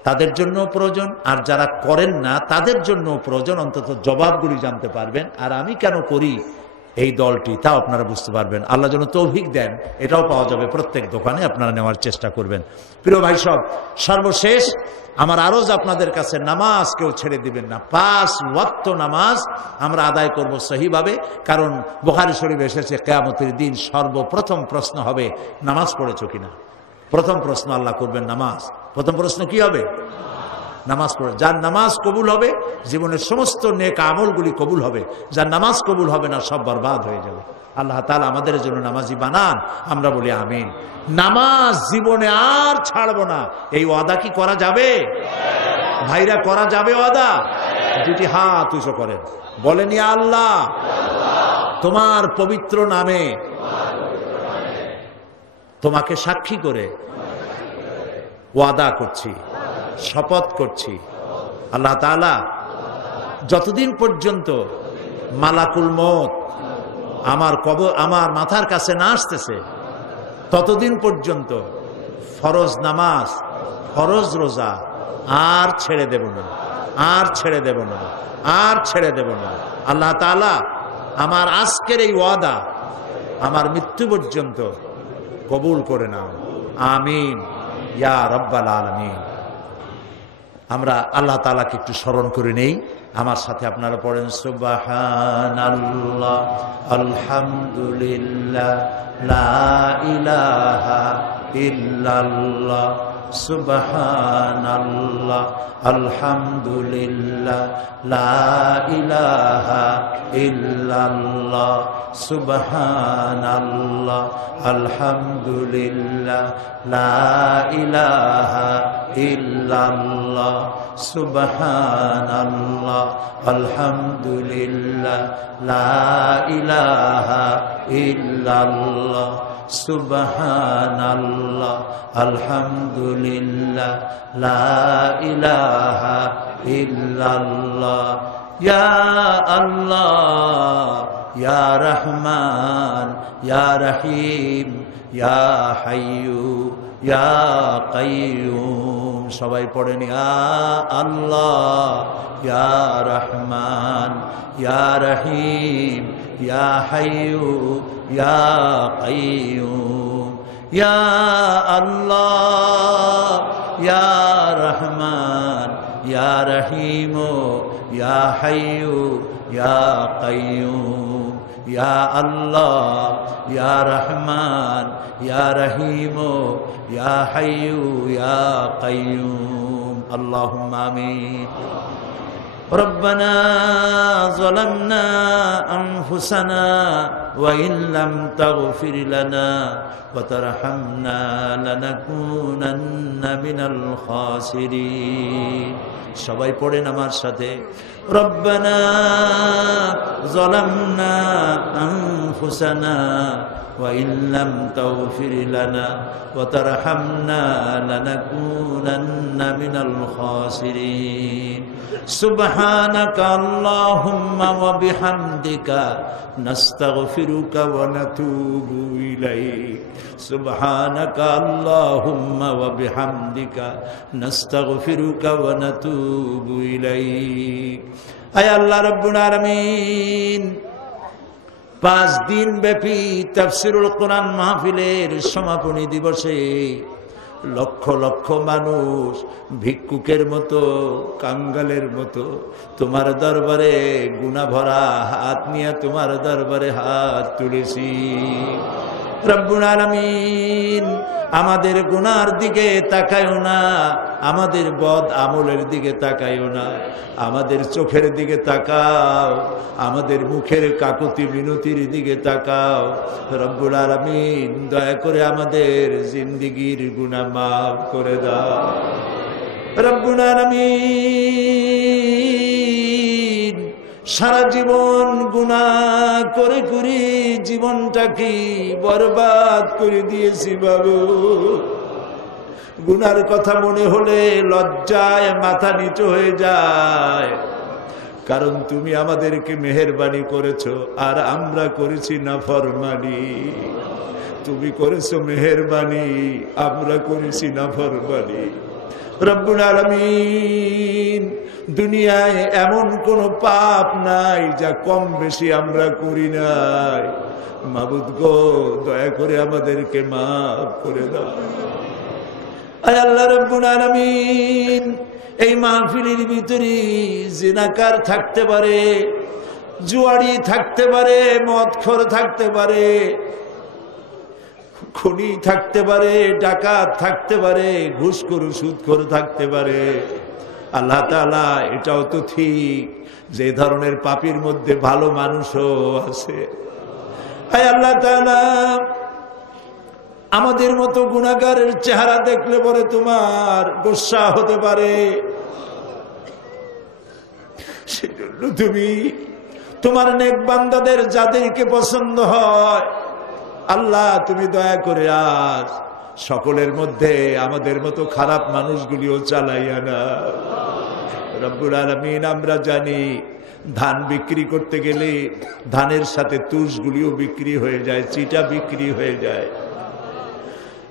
তাদের জন্য প্রয়োজন, আর যারা করেন না তাদের জন্য প্রয়োজন, অন্তত জবাবগুলি জানতে পারবেন। আর আমি কেন করি এই দলটি, তাও আপনারা বুঝতে পারবেন। আল্লাহ যেন তৌফিক দেন, এটাও পাওয়া যাবে প্রত্যেক দোকানে, আপনারা নেওয়ার চেষ্টা করবেন। প্রিয় ভাই সব, সর্বশেষ আমার আরজ আপনাদের কাছে, নামাজ কেউ ছেড়ে দিবেন না। 5 ওয়াক্ত নামাজ আমরা আদায় করব সহিভাবে, কারণ বুখারী শরীফে এসেছে কিয়ামতের দিন সর্বপ্রথম প্রশ্ন হবে নামাজ পড়েছো কিনা। প্রথম প্রশ্ন আল্লাহ করবেন নামাজ। প্রথম প্রশ্ন কি হবে? নামাজ পড়ে। যার নামাজ কবুল হবে জীবনের সমস্ত নেক আমলগুলি কবুল হবে, যার নামাজ কবুল হবে না সব বরবাদ হয়ে যাবে। আল্লাহ তাআলা আমাদের জন্য নামাজি বানান, আমরা বলি আমিন। নামাজ জীবনে আর ছাড়বো না, এই ওয়াদা কি করা যাবে ভাইরা? করা যাবে ওয়াদা? দুটি হাত উঁচু করেন, বলেন ইয়া আল্লাহ, তোমার পবিত্র নামে তোমাকে সাক্ষী করে ওয়াদা করছি, শপথ করছি, আল্লাহ তাআলা যতদিন পর্যন্ত মালাকুল মউত আমার মাথার কাছে না আসতেছে, ততদিন পর্যন্ত ফরজ নামাজ, ফরজ রোজা আর ছেড়ে দেব না, আর ছেড়ে দেব না, আর ছেড়ে দেব না। আল্লাহ তাআলা আমার আজকের এই ওয়াদা আমার মৃত্যু পর্যন্ত কবুল করে নাও, আমিন ইয়া রাব্বাল আলামিন। আমরা আল্লাহ তাআলাকে একটু স্মরণ করে নেই, আমার সাথে আপনারা পড়েন সুবহানাল্লাহ, আলহামদুলিল্লাহ, লা ইলাহা ইল্লাল্লাহ, সুবহানাল্লাহ, আলহামদুলিল্লাহ, লা ইলাহা ইল্লাল্লাহ, সুবহানাল্লাহ, আলহামদুলিল্লাহ, লা ইলাহা ইল্লাল্লাহ, সুবহানাল্লাহ, আলহামদুলিল্লাহ, লা ইলাহা ইল্লাল্লাহ, সুবহানাল্লাহ, আলহামদুলিল্লাহ, লা ইলাহা ইল্লাল্লাহ। ইয়া আল্লাহ, ইয়া রহমান, ইয়া রহিম, ইয়া হাইয়্যু, ইয়া কাইয়্যুম। সবাই পড়েন ইয়া আল্লাহ, ইয়া রহমান, ইয়া রহিম, ইয়া হাইয়্যু, ইয়া কাইয়্যুম, ইয়া আল্লাহ ইয়া রহমান ইয়া রহিম ইয়া হাইয়্যু ইয়া কাইয়্যুম ইয়া আল্লাহ ইয়া রহমান ইয়া রহিম ইয়া হাইয়্যু ইয়া কাইয়্যুম আল্লাহুম্মা আমিন ربنا ظلمنا أنفسنا وإن لم تغفر لنا وترحمنا لنكونن من الخاسرين সবাই পড়েন আমার সাথে ربنا ظلمنا أنفسنا وإن لم تغفر لنا وترحمنا لنكونن من الخاسرين سبحانك اللهم وبحمدك نستغفرك ونتوب إليك سبحانك اللهم وبحمدك نستغفرك ونتوب إليك أي الله رب العالمين 5 দিন ব্যাপী তাফসীরুল কোরআন মাহফিলের সমাপনী দিবসে লক্ষ লক্ষ মানুষ ভিক্ষুকের মতো কাঙ্গালের মতো তোমার দরবারে গুনাহ ভরা হাত নিয়ে তোমার দরবারে হাত তুলেছি রব্বুল আলামিন আমাদের গুনার দিকে তাকায়ও না আমাদের বদ আমলের দিকে তাকায়ও না আমাদের চোখের দিকে তাকাও আমাদের মুখের কাকুতি মিনতির দিকে তাকাও রব্বুল আলামিন দয়া করে আমাদের জিন্দেগীর গুনাহ মাফ করে দাও রব্বুল আলামিন সারা জীবন গুনাহ করে করে জীবনটাকে বরবাদ করে দিয়েছি বাবু গুনার কথা মনে হলে লজ্জায় মাথা নিচু হয়ে যায় কারণ তুমি আমাদেরকে মেহেরবানি করেছো আর আমরা করেছি নাফরমানি তুমি করেছো মেহেরবানি আমরা করেছি নাফরমানি রব্বুল আলামিন দুনিয়ায় এমন কোন পাপ নাই যা কম বেশি আমরা করি নাই মাবুদ গো দয়া করে আমাদেরকে মাফ করে দাও আয় আল্লাহ রব্বুল আলামিন এই মাহফিলের ভিতরে জিনাকার থাকতে পারে জুয়ারি থাকতে পারে মদখোর থাকতে পারে খুনি থাকতে পারে ডাকাত থাকতে পারে ঘুষখোর সুদখোর থাকতে পারে আল্লাহ তাআলা এটাও তো ঠিক যে ধরনের পাপীর মধ্যে ভালো মানুষও আছে আয় আল্লাহ তাআলা আমাদের মতো গুনাহগারের চেহারা দেখলে পরে তোমার গোসা হতে পারে সেজন্য তুমি তোমার নেক বান্দাদের যাদেরকে পছন্দ হয় আল্লাহ তুমি দয়া করে আজ সকলের মধ্যে আমাদের মতো খারাপ মানুষগুলিও চালাইয়া না রব্বুল আলামিন আমরা জানি ধান বিক্রি করতে গেলে ধানের সাথে তুষগুলিও বিক্রি হয়ে যায় চিটা বিক্রি হয়ে যায়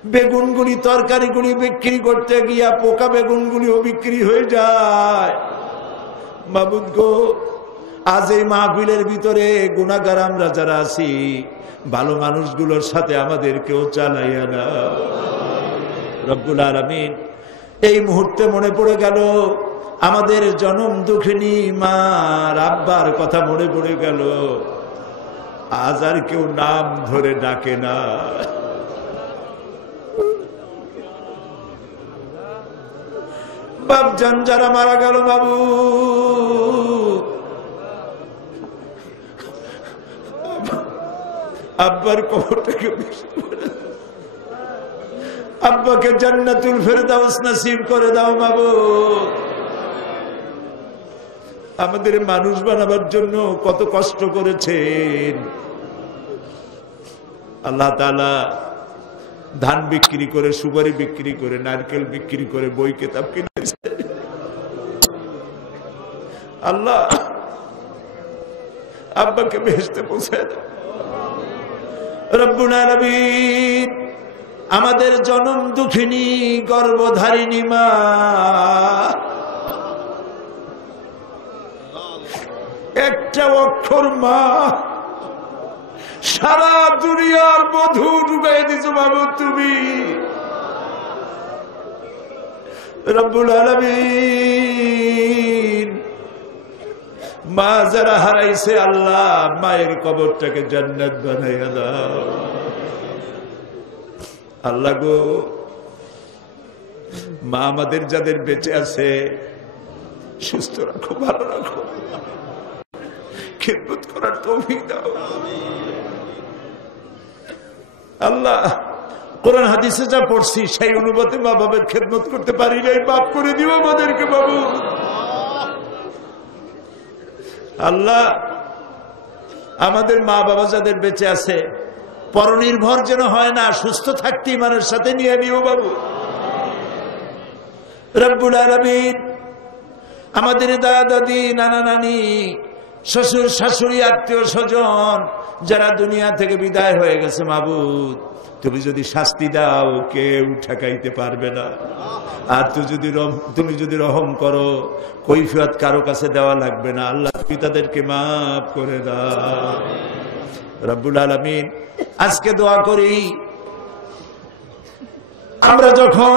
বেগুনগুলি তরকারিগুলি বিক্রি করতে গিয়া পোকা বেগুনগুলিও বিক্রি হয়ে যায় মাবুদ গো আজ এই মাহফিলের ভিতরে গুনাহগার আমরা যারা আছি ভালো মানুষগুলোর সাথে আমাদেরকেও চালাইয়া না রব্বুল আলামিন এই মুহূর্তে মনে পড়ে গেল আমাদের জনম দুঃখিনী মা আব্বার কথা মনে পড়ে গেল আজ আর কেউ নাম ধরে ডাকে না বাপজান যারা মারা গেল বাবু আব্বার কবরটাকে আব্বাকে জান্নাতুল ফেরদাউস নসিব করে দাও মাবুদ আমাদের মানুষ বানাবার জন্য কত কষ্ট করেছেন আল্লাহ তাআলা ধান বিক্রি করে সুপারি বিক্রি করে নারকেল বিক্রি করে বই কিতাব কিনেছে আল্লাহ আব্বাকে বেহেশতে পৌঁছায় দাও রব্বুল আলামিন আমাদের জনম দুঃখিনী গর্ভধারিণী মা একটা অক্ষর মা সারা দুনিয়ার মধু ঢুকাই দিছো বাবু তুমি। রব্বুল আলামিন মা যারা হারাইছে আল্লাহ মায়ের কবরটাকে জান্নাত বানাইয়া দাও আল্লাহ গো। মা আমাদের যাদের বেঁচে আছে সুস্থ রাখো, ভালো রাখো, খেদমত করার তৌফিক দাও আল্লাহ। কোরআন হাদিসে যা পড়ছি সেই অনুপাতে মা বাবার খেদমত করতে পারি নাই, মাফ করে দিও আমাদেরকে বাবু আল্লাহ। আমাদের মা বাবা যাদের বেঁচে আছে পরনির্ভর যেন হয় না, সুস্থ থাকতে ইমানের সাথে নিয়ে নিও বাবু রব্বুল আলামিন। আমাদের দাদা দাদি নানা নানি শ্বশুর শাশুড়ি আত্মীয় স্বজন যারা দুনিয়া থেকে বিদায় হয়ে গেছে মাবুদ, তুমি যদি শাস্তি দাও কেউ ঠেকাইতে পারবে না। আর তুমি যদি রহম করো কৈফিয়ত কারো কাছে দেওয়া লাগবে না। আল্লাহ তুমি তাদেরকে মাফ করে দাও রব্বুল আলামিন। আজকে দোয়া করি আমরা যখন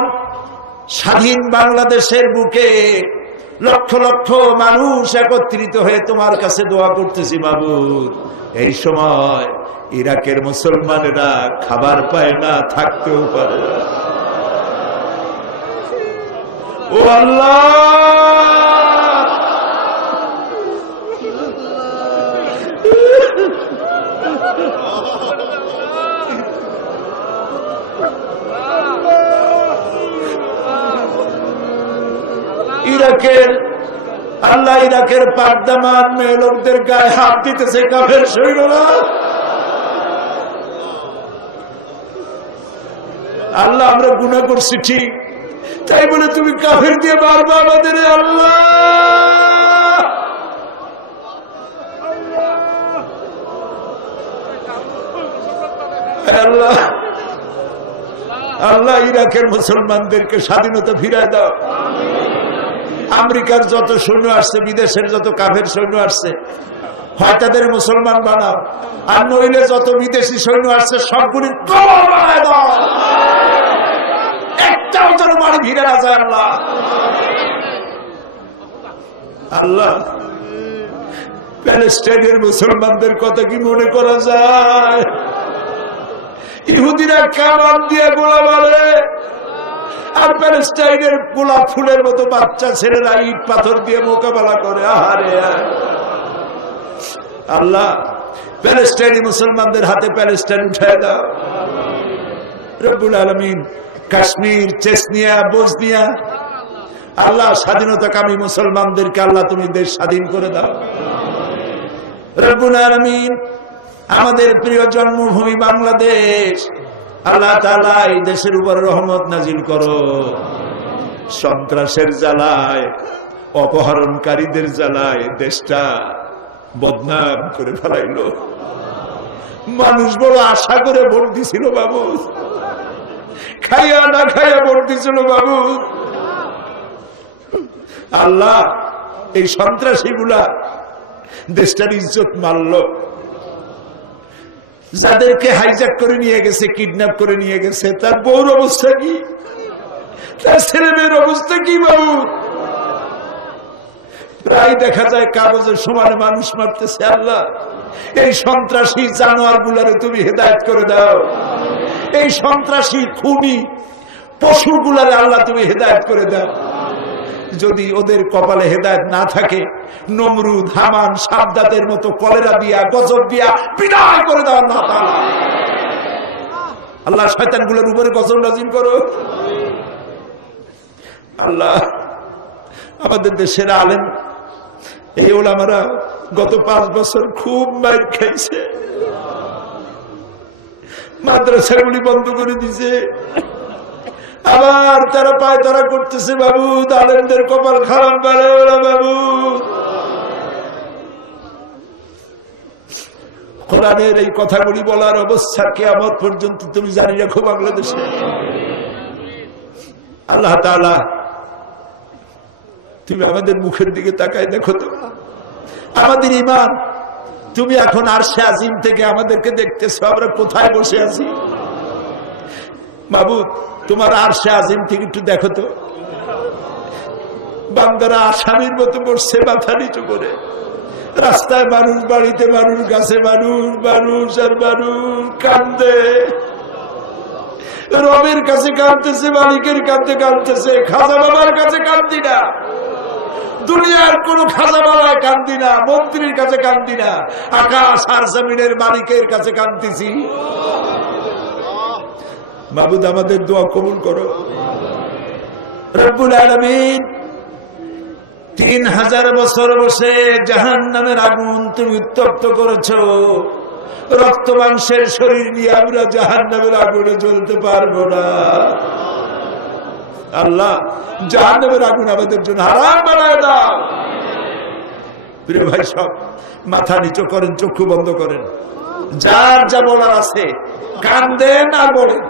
স্বাধীন বাংলাদেশের বুকে লক্ষ লক্ষ মানুষ একত্রিত হয়ে তোমার কাছে দোয়া করতেছি মাবুদ, এই সময় ইরাকের মুসলমানেরা খাবার পায় না, থাকতেও পারে না। ও আল্লাহ ইরাকের আল্লাহ ইরাকের পাকদামান মেয়ে লোকদের গায়ে হাত দিতেছে কাফের সৈন্যরা। আল্লাহ আমরা গুনাহ করছি ঠিক, তাই বলে তুমি কাফের দিয়ে মারবা আমাদের আল্লাহ। আল্লাহ আল্লাহ ইরাকের মুসলমানদেরকে স্বাধীনতা ফিরায় দাও। আমেরিকার যত সৈন্য আসছে, বিদেশের যত কাফের সৈন্য আসছে, হয় তাদের মুসলমান বানাও, আর নইলে যত বিদেশি সৈন্য আসছে সবগুলি কবর বানায় দাও, একটাও যেন বাড়ি ফিরে না যায় আল্লাহ। আল্লাহ প্যালেস্টাইনের মুসলমানদের কথা কি মনে করা যায়? ইহুদিরা কামান দিয়ে গোলা মারে, আর প্যালেস্টাইনের গোলাপ ফুলের মতো বাচ্চা ছেলেরা ইট পাথর দিয়ে মোকাবেলা করে। আহারে আল্লাহ প্যালেস্টাইনি মুসলমানদের হাতে প্যালেস্টাইন উঠায় দাও রব্বুল আলামিন। কাশ্মীর, চেচনিয়া, বসনিয়া আল্লাহ স্বাধীনতাকামী মুসলমানদেরকে আল্লাহ তুমি দেশ স্বাধীন করে দাও রব্বুল আলামিন। আমাদের প্রিয় জন্মভূমি বাংলাদেশ আল্লাহ তাআলা এই দেশের উপর রহমত নাজিল করো। সন্ত্রাসের জ্বালায়, অপহরণকারীদের জ্বালায় দেশটা বদনাম করে ফেলাইলো। মানুষ বড় আশা করে ভোট দিছিল বাবু, খাইয়া না খাইয়া ভোট দিছিল বাবু। আল্লাহ এই সন্ত্রাসী গুলা দেশটার ইজ্জত মারল। যাদেরকে হাইজ্যাক করে নিয়ে গেছে, কিডন্যাপ করে নিয়ে গেছে, তার বউর অবস্থা কি, তার ছেলে মেয়ের অবস্থা কি বাবু? প্রায় দেখা যায় কাগজের সমানে মানুষ মারতেছে। আল্লাহ এই সন্ত্রাসী জানোয়ার গুলারে তুমি হেদায়েত করে দাও। এই সন্ত্রাসী খুনি পশু গুলারে আল্লাহ তুমি হেদায়েত করে দাও। যদি ওদের কপালে হেদায়েত না থাকে, নমরুদ, হামান, সাদ্দাতের মতো কলেরা দিয়া, গজব দিয়া বিদায় করে দাও আল্লাহ তাআলা। আল্লাহ শয়তানগুলোর উপরে গজব নাজিল করো। আল্লাহ আমাদের দেশের আলেম এই ওলামারা গত 5 বছর খুব মাইর খাইছে, মাদ্রাসাগুলি বন্ধ করে দিছে, আবার তারা পায় তারা করতেছে বাবু। আলেমদের কপাল খারাপ বাড়ে ওরা বাবু। কোরআনের এই কথাগুলি বলার অবস্থা কিয়ামত পর্যন্ত তুমি জানি রাখো বাংলাদেশে। আল্লাহ তাআলা তুমি আমাদের মুখের দিকে তাকায় দেখো তো, আমাদের ঈমান তুমি এখন আরশে আজিম থেকে আমাদেরকে দেখতেছো আমরা কোথায় বসে আছি। মাবুদ, তোমার আরশে আজিম থেকে একটু দেখো তো, বান্দারা আসামির মতো বসছে মাথা নিচু করে। রাস্তায় মানুষ, বাড়িতে মানুষ, গাছে মানুষ, মানুষ আর মানুষ কান্দে। রবের কাছে কাঁদতেছে, মালিকের কাছে কাঁদতেছে। খাজা বাবার কাছে কান্দি না, দুনিয়ার কোন খাজা বাবায় কান্দি না, মন্ত্রীর কাছে কান্দি না, আকাশ আর জমিনের মালিকের কাছে কান্দিছি। মাবুদ, আমাদের দোয়া কবুল করো। রব্বুল আলামিন 3000 বছর বসে জাহান্নামের আগুন তুমি উত্তপ্ত করেছো। রক্ত মাংসের শরীর নিয়ে আমরা জাহান্নামের আগুনে জ্বলতে পারবো না। আল্লাহ, জাহান্নামের আগুন আমাদের জন্য হারাম বানায় দাও। প্রিয় ভাই সব, মাথা নিচু করেন, চক্ষু বন্ধ করেন। যার যা বলার আছে কান দেন আর বলেন।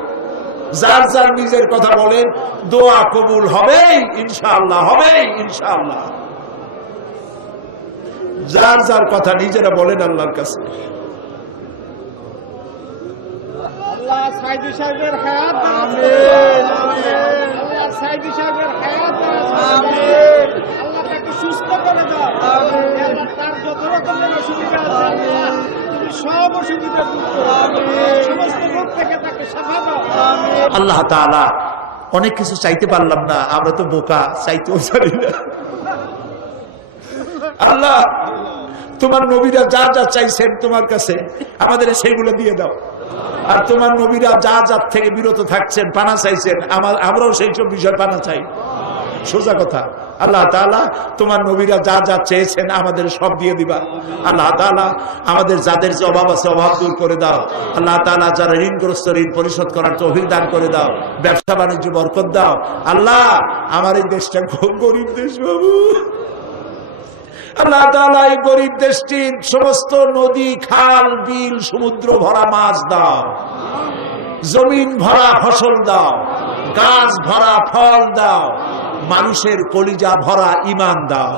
যার যার নিজের কথা বলেন, দোয়া কবুল হবেই ইনশাআল্লাহ, হবেই ইনশাআল্লাহ। যার যার কথা নিজেরা বলেন আল্লাহর কাছে। আল্লাহ সাইদি সাহেবের হায়াত আমিন, আল্লাহ সাইদি সাহেবের হায়াত আমিন, আল্লাহ তাকে সুস্থ করে দাও আমিন, আল্লাহ তার যত রকমের অসুবিধা আছে আল্লাহ তুমি সব অসুবিধা দূর করো আমিন, সমস্ত রোগ থেকে তাকে শিফা দাও আমিন। আল্লাহ তাআলা, অনেক কিছু চাইতে পারলাম না, আমরা তো বোকা, চাইতেও জানি না। আল্লাহ, তোমার নবীরা যা যা চাইছেন তোমার কাছে আমাদের সেইগুলো দিয়ে দাও। আর তোমার নবীরা যা যার থেকে বিরত থাকছেন, পানা চাইছেন, আমরাও সেই সব বিষয় পানা চাই। সোজা কথা। আল্লাহ তাআলা, তোমার নবীরা যা যা চেয়েছেন আমাদের সব দিয়ে দিবা। আল্লাহ তাআলা, আমাদের যাদের যে অভাব আছে অভাব দূর করে দাও। আল্লাহ তাআলা, যারা ঋণগ্রস্ত ঋণ পরিশোধ করার তৌফিক দান করে দাও। ব্যবসা বাণিজ্য বরকত দাও। আল্লাহ, আমার এই দেশটা খুব গরিব দেশ বাবু। আল্লাহ তাআলা, এই গরিব দেশটির সমস্ত নদী, খাল, বিল, সমুদ্র ভরা মাছ দাও, জমিন ভরা ফসল দাও, গাছ ভরা ফল দাও, মানুষের কলিজা ভরা ঈমান দাও।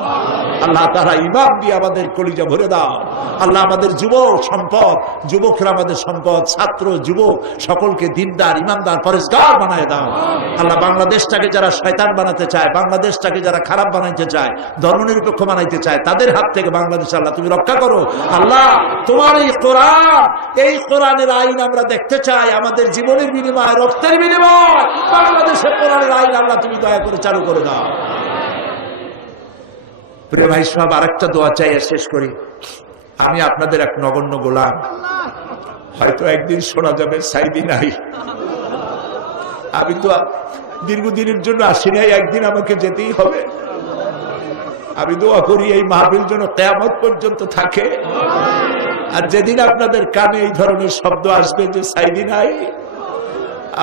আল্লাহ তাআলা, ঈমান দিয়ে আমাদের কলিজা ভরে দাও। আল্লাহ, আমাদের যুবক সম্পদ, যুবকরা আমাদের সম্পদ, ছাত্র যুবক সকলকে দিনদার, ঈমানদার, পরেশগার বানায় দাও। আল্লাহ, বাংলাদেশটাকে যারা শয়তান বানাতে চায়, বাংলাদেশটাকে যারা খারাপ বানাইতে চায়, ধর্মনিরপেক্ষ বানাইতে চায়, তাদের হাত থেকে বাংলাদেশ আল্লাহ তুমি রক্ষা করো। আল্লাহ, তোমার এই কোরআন, এই কোরআনের আইন আমরা দেখতে চাই। আমাদের জীবনের বিনিময়ে, রক্তের বিনিময়ে বাংলাদেশের কোরআনের আইন আল্লাহ তুমি দয়া করে চালু করে দাও। প্রিয় ভাই সব, আরেকটা দোয়া চাই, শেষ করি। আমি আপনাদের এক নগণ্য গোলাম। হয়তো একদিন শোনা যাবে সাইদি নাই। আমি তো দীর্ঘদিনের জন্য আসি নাই, একদিন আমাকে যেতেই হবে। আমি দোয়া করি এই মাহফিল যেন কিয়ামত পর্যন্ত থাকে। আর যেদিন আপনাদের কানে এই ধরনের শব্দ আসবে যে সাইদি নাই,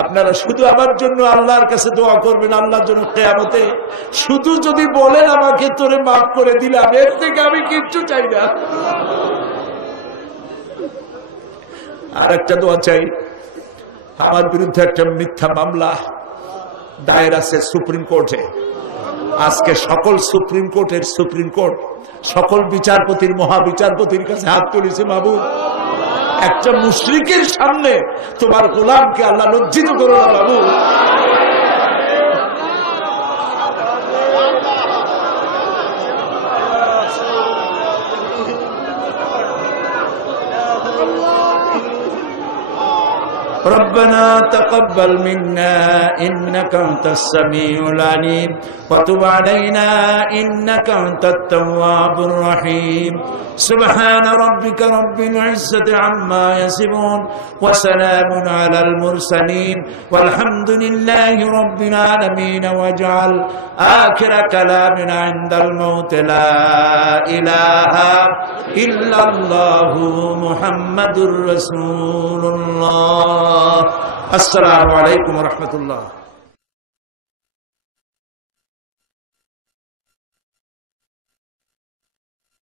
আপনারা শুধু আমার জন্য আল্লাহর কাছে দোয়া করবেন। আল্লাহর জন্য কিয়ামতে শুধু যদি বলেন আমাকে তোরে মাফ করে দিলাম, এর থেকে আমি কিচ্ছু চাই না। আর একটা দোয়া চাই। আমার বিরুদ্ধে একটা মিথ্যা মামলা দায়ের আছে সুপ্রিম কোর্টে। আজকে সকল সুপ্রিম কোর্টের সুপ্রিম কোর্ট, সকল বিচারপতির, মহাবিচারপতির কাছে হাত তুলেছে। মাবুদ, একটা মুশরিকের সামনে তোমার গোলামকে আল্লাহ লজ্জিত করো না বাবু। ربنا تقبل منا إنك أنت السميع العليم وتب علينا إنك أنت التواب الرحيم سبحان ربك رب العزة عما يصفون وسلام على المرسلين والحمد لله رب العالمين واجعل آخر كلامنا عند الموت لا إله إلا الله محمد رسول الله। আসসালামু আলাইকুম ওয়া রাহমাতুল্লাহ।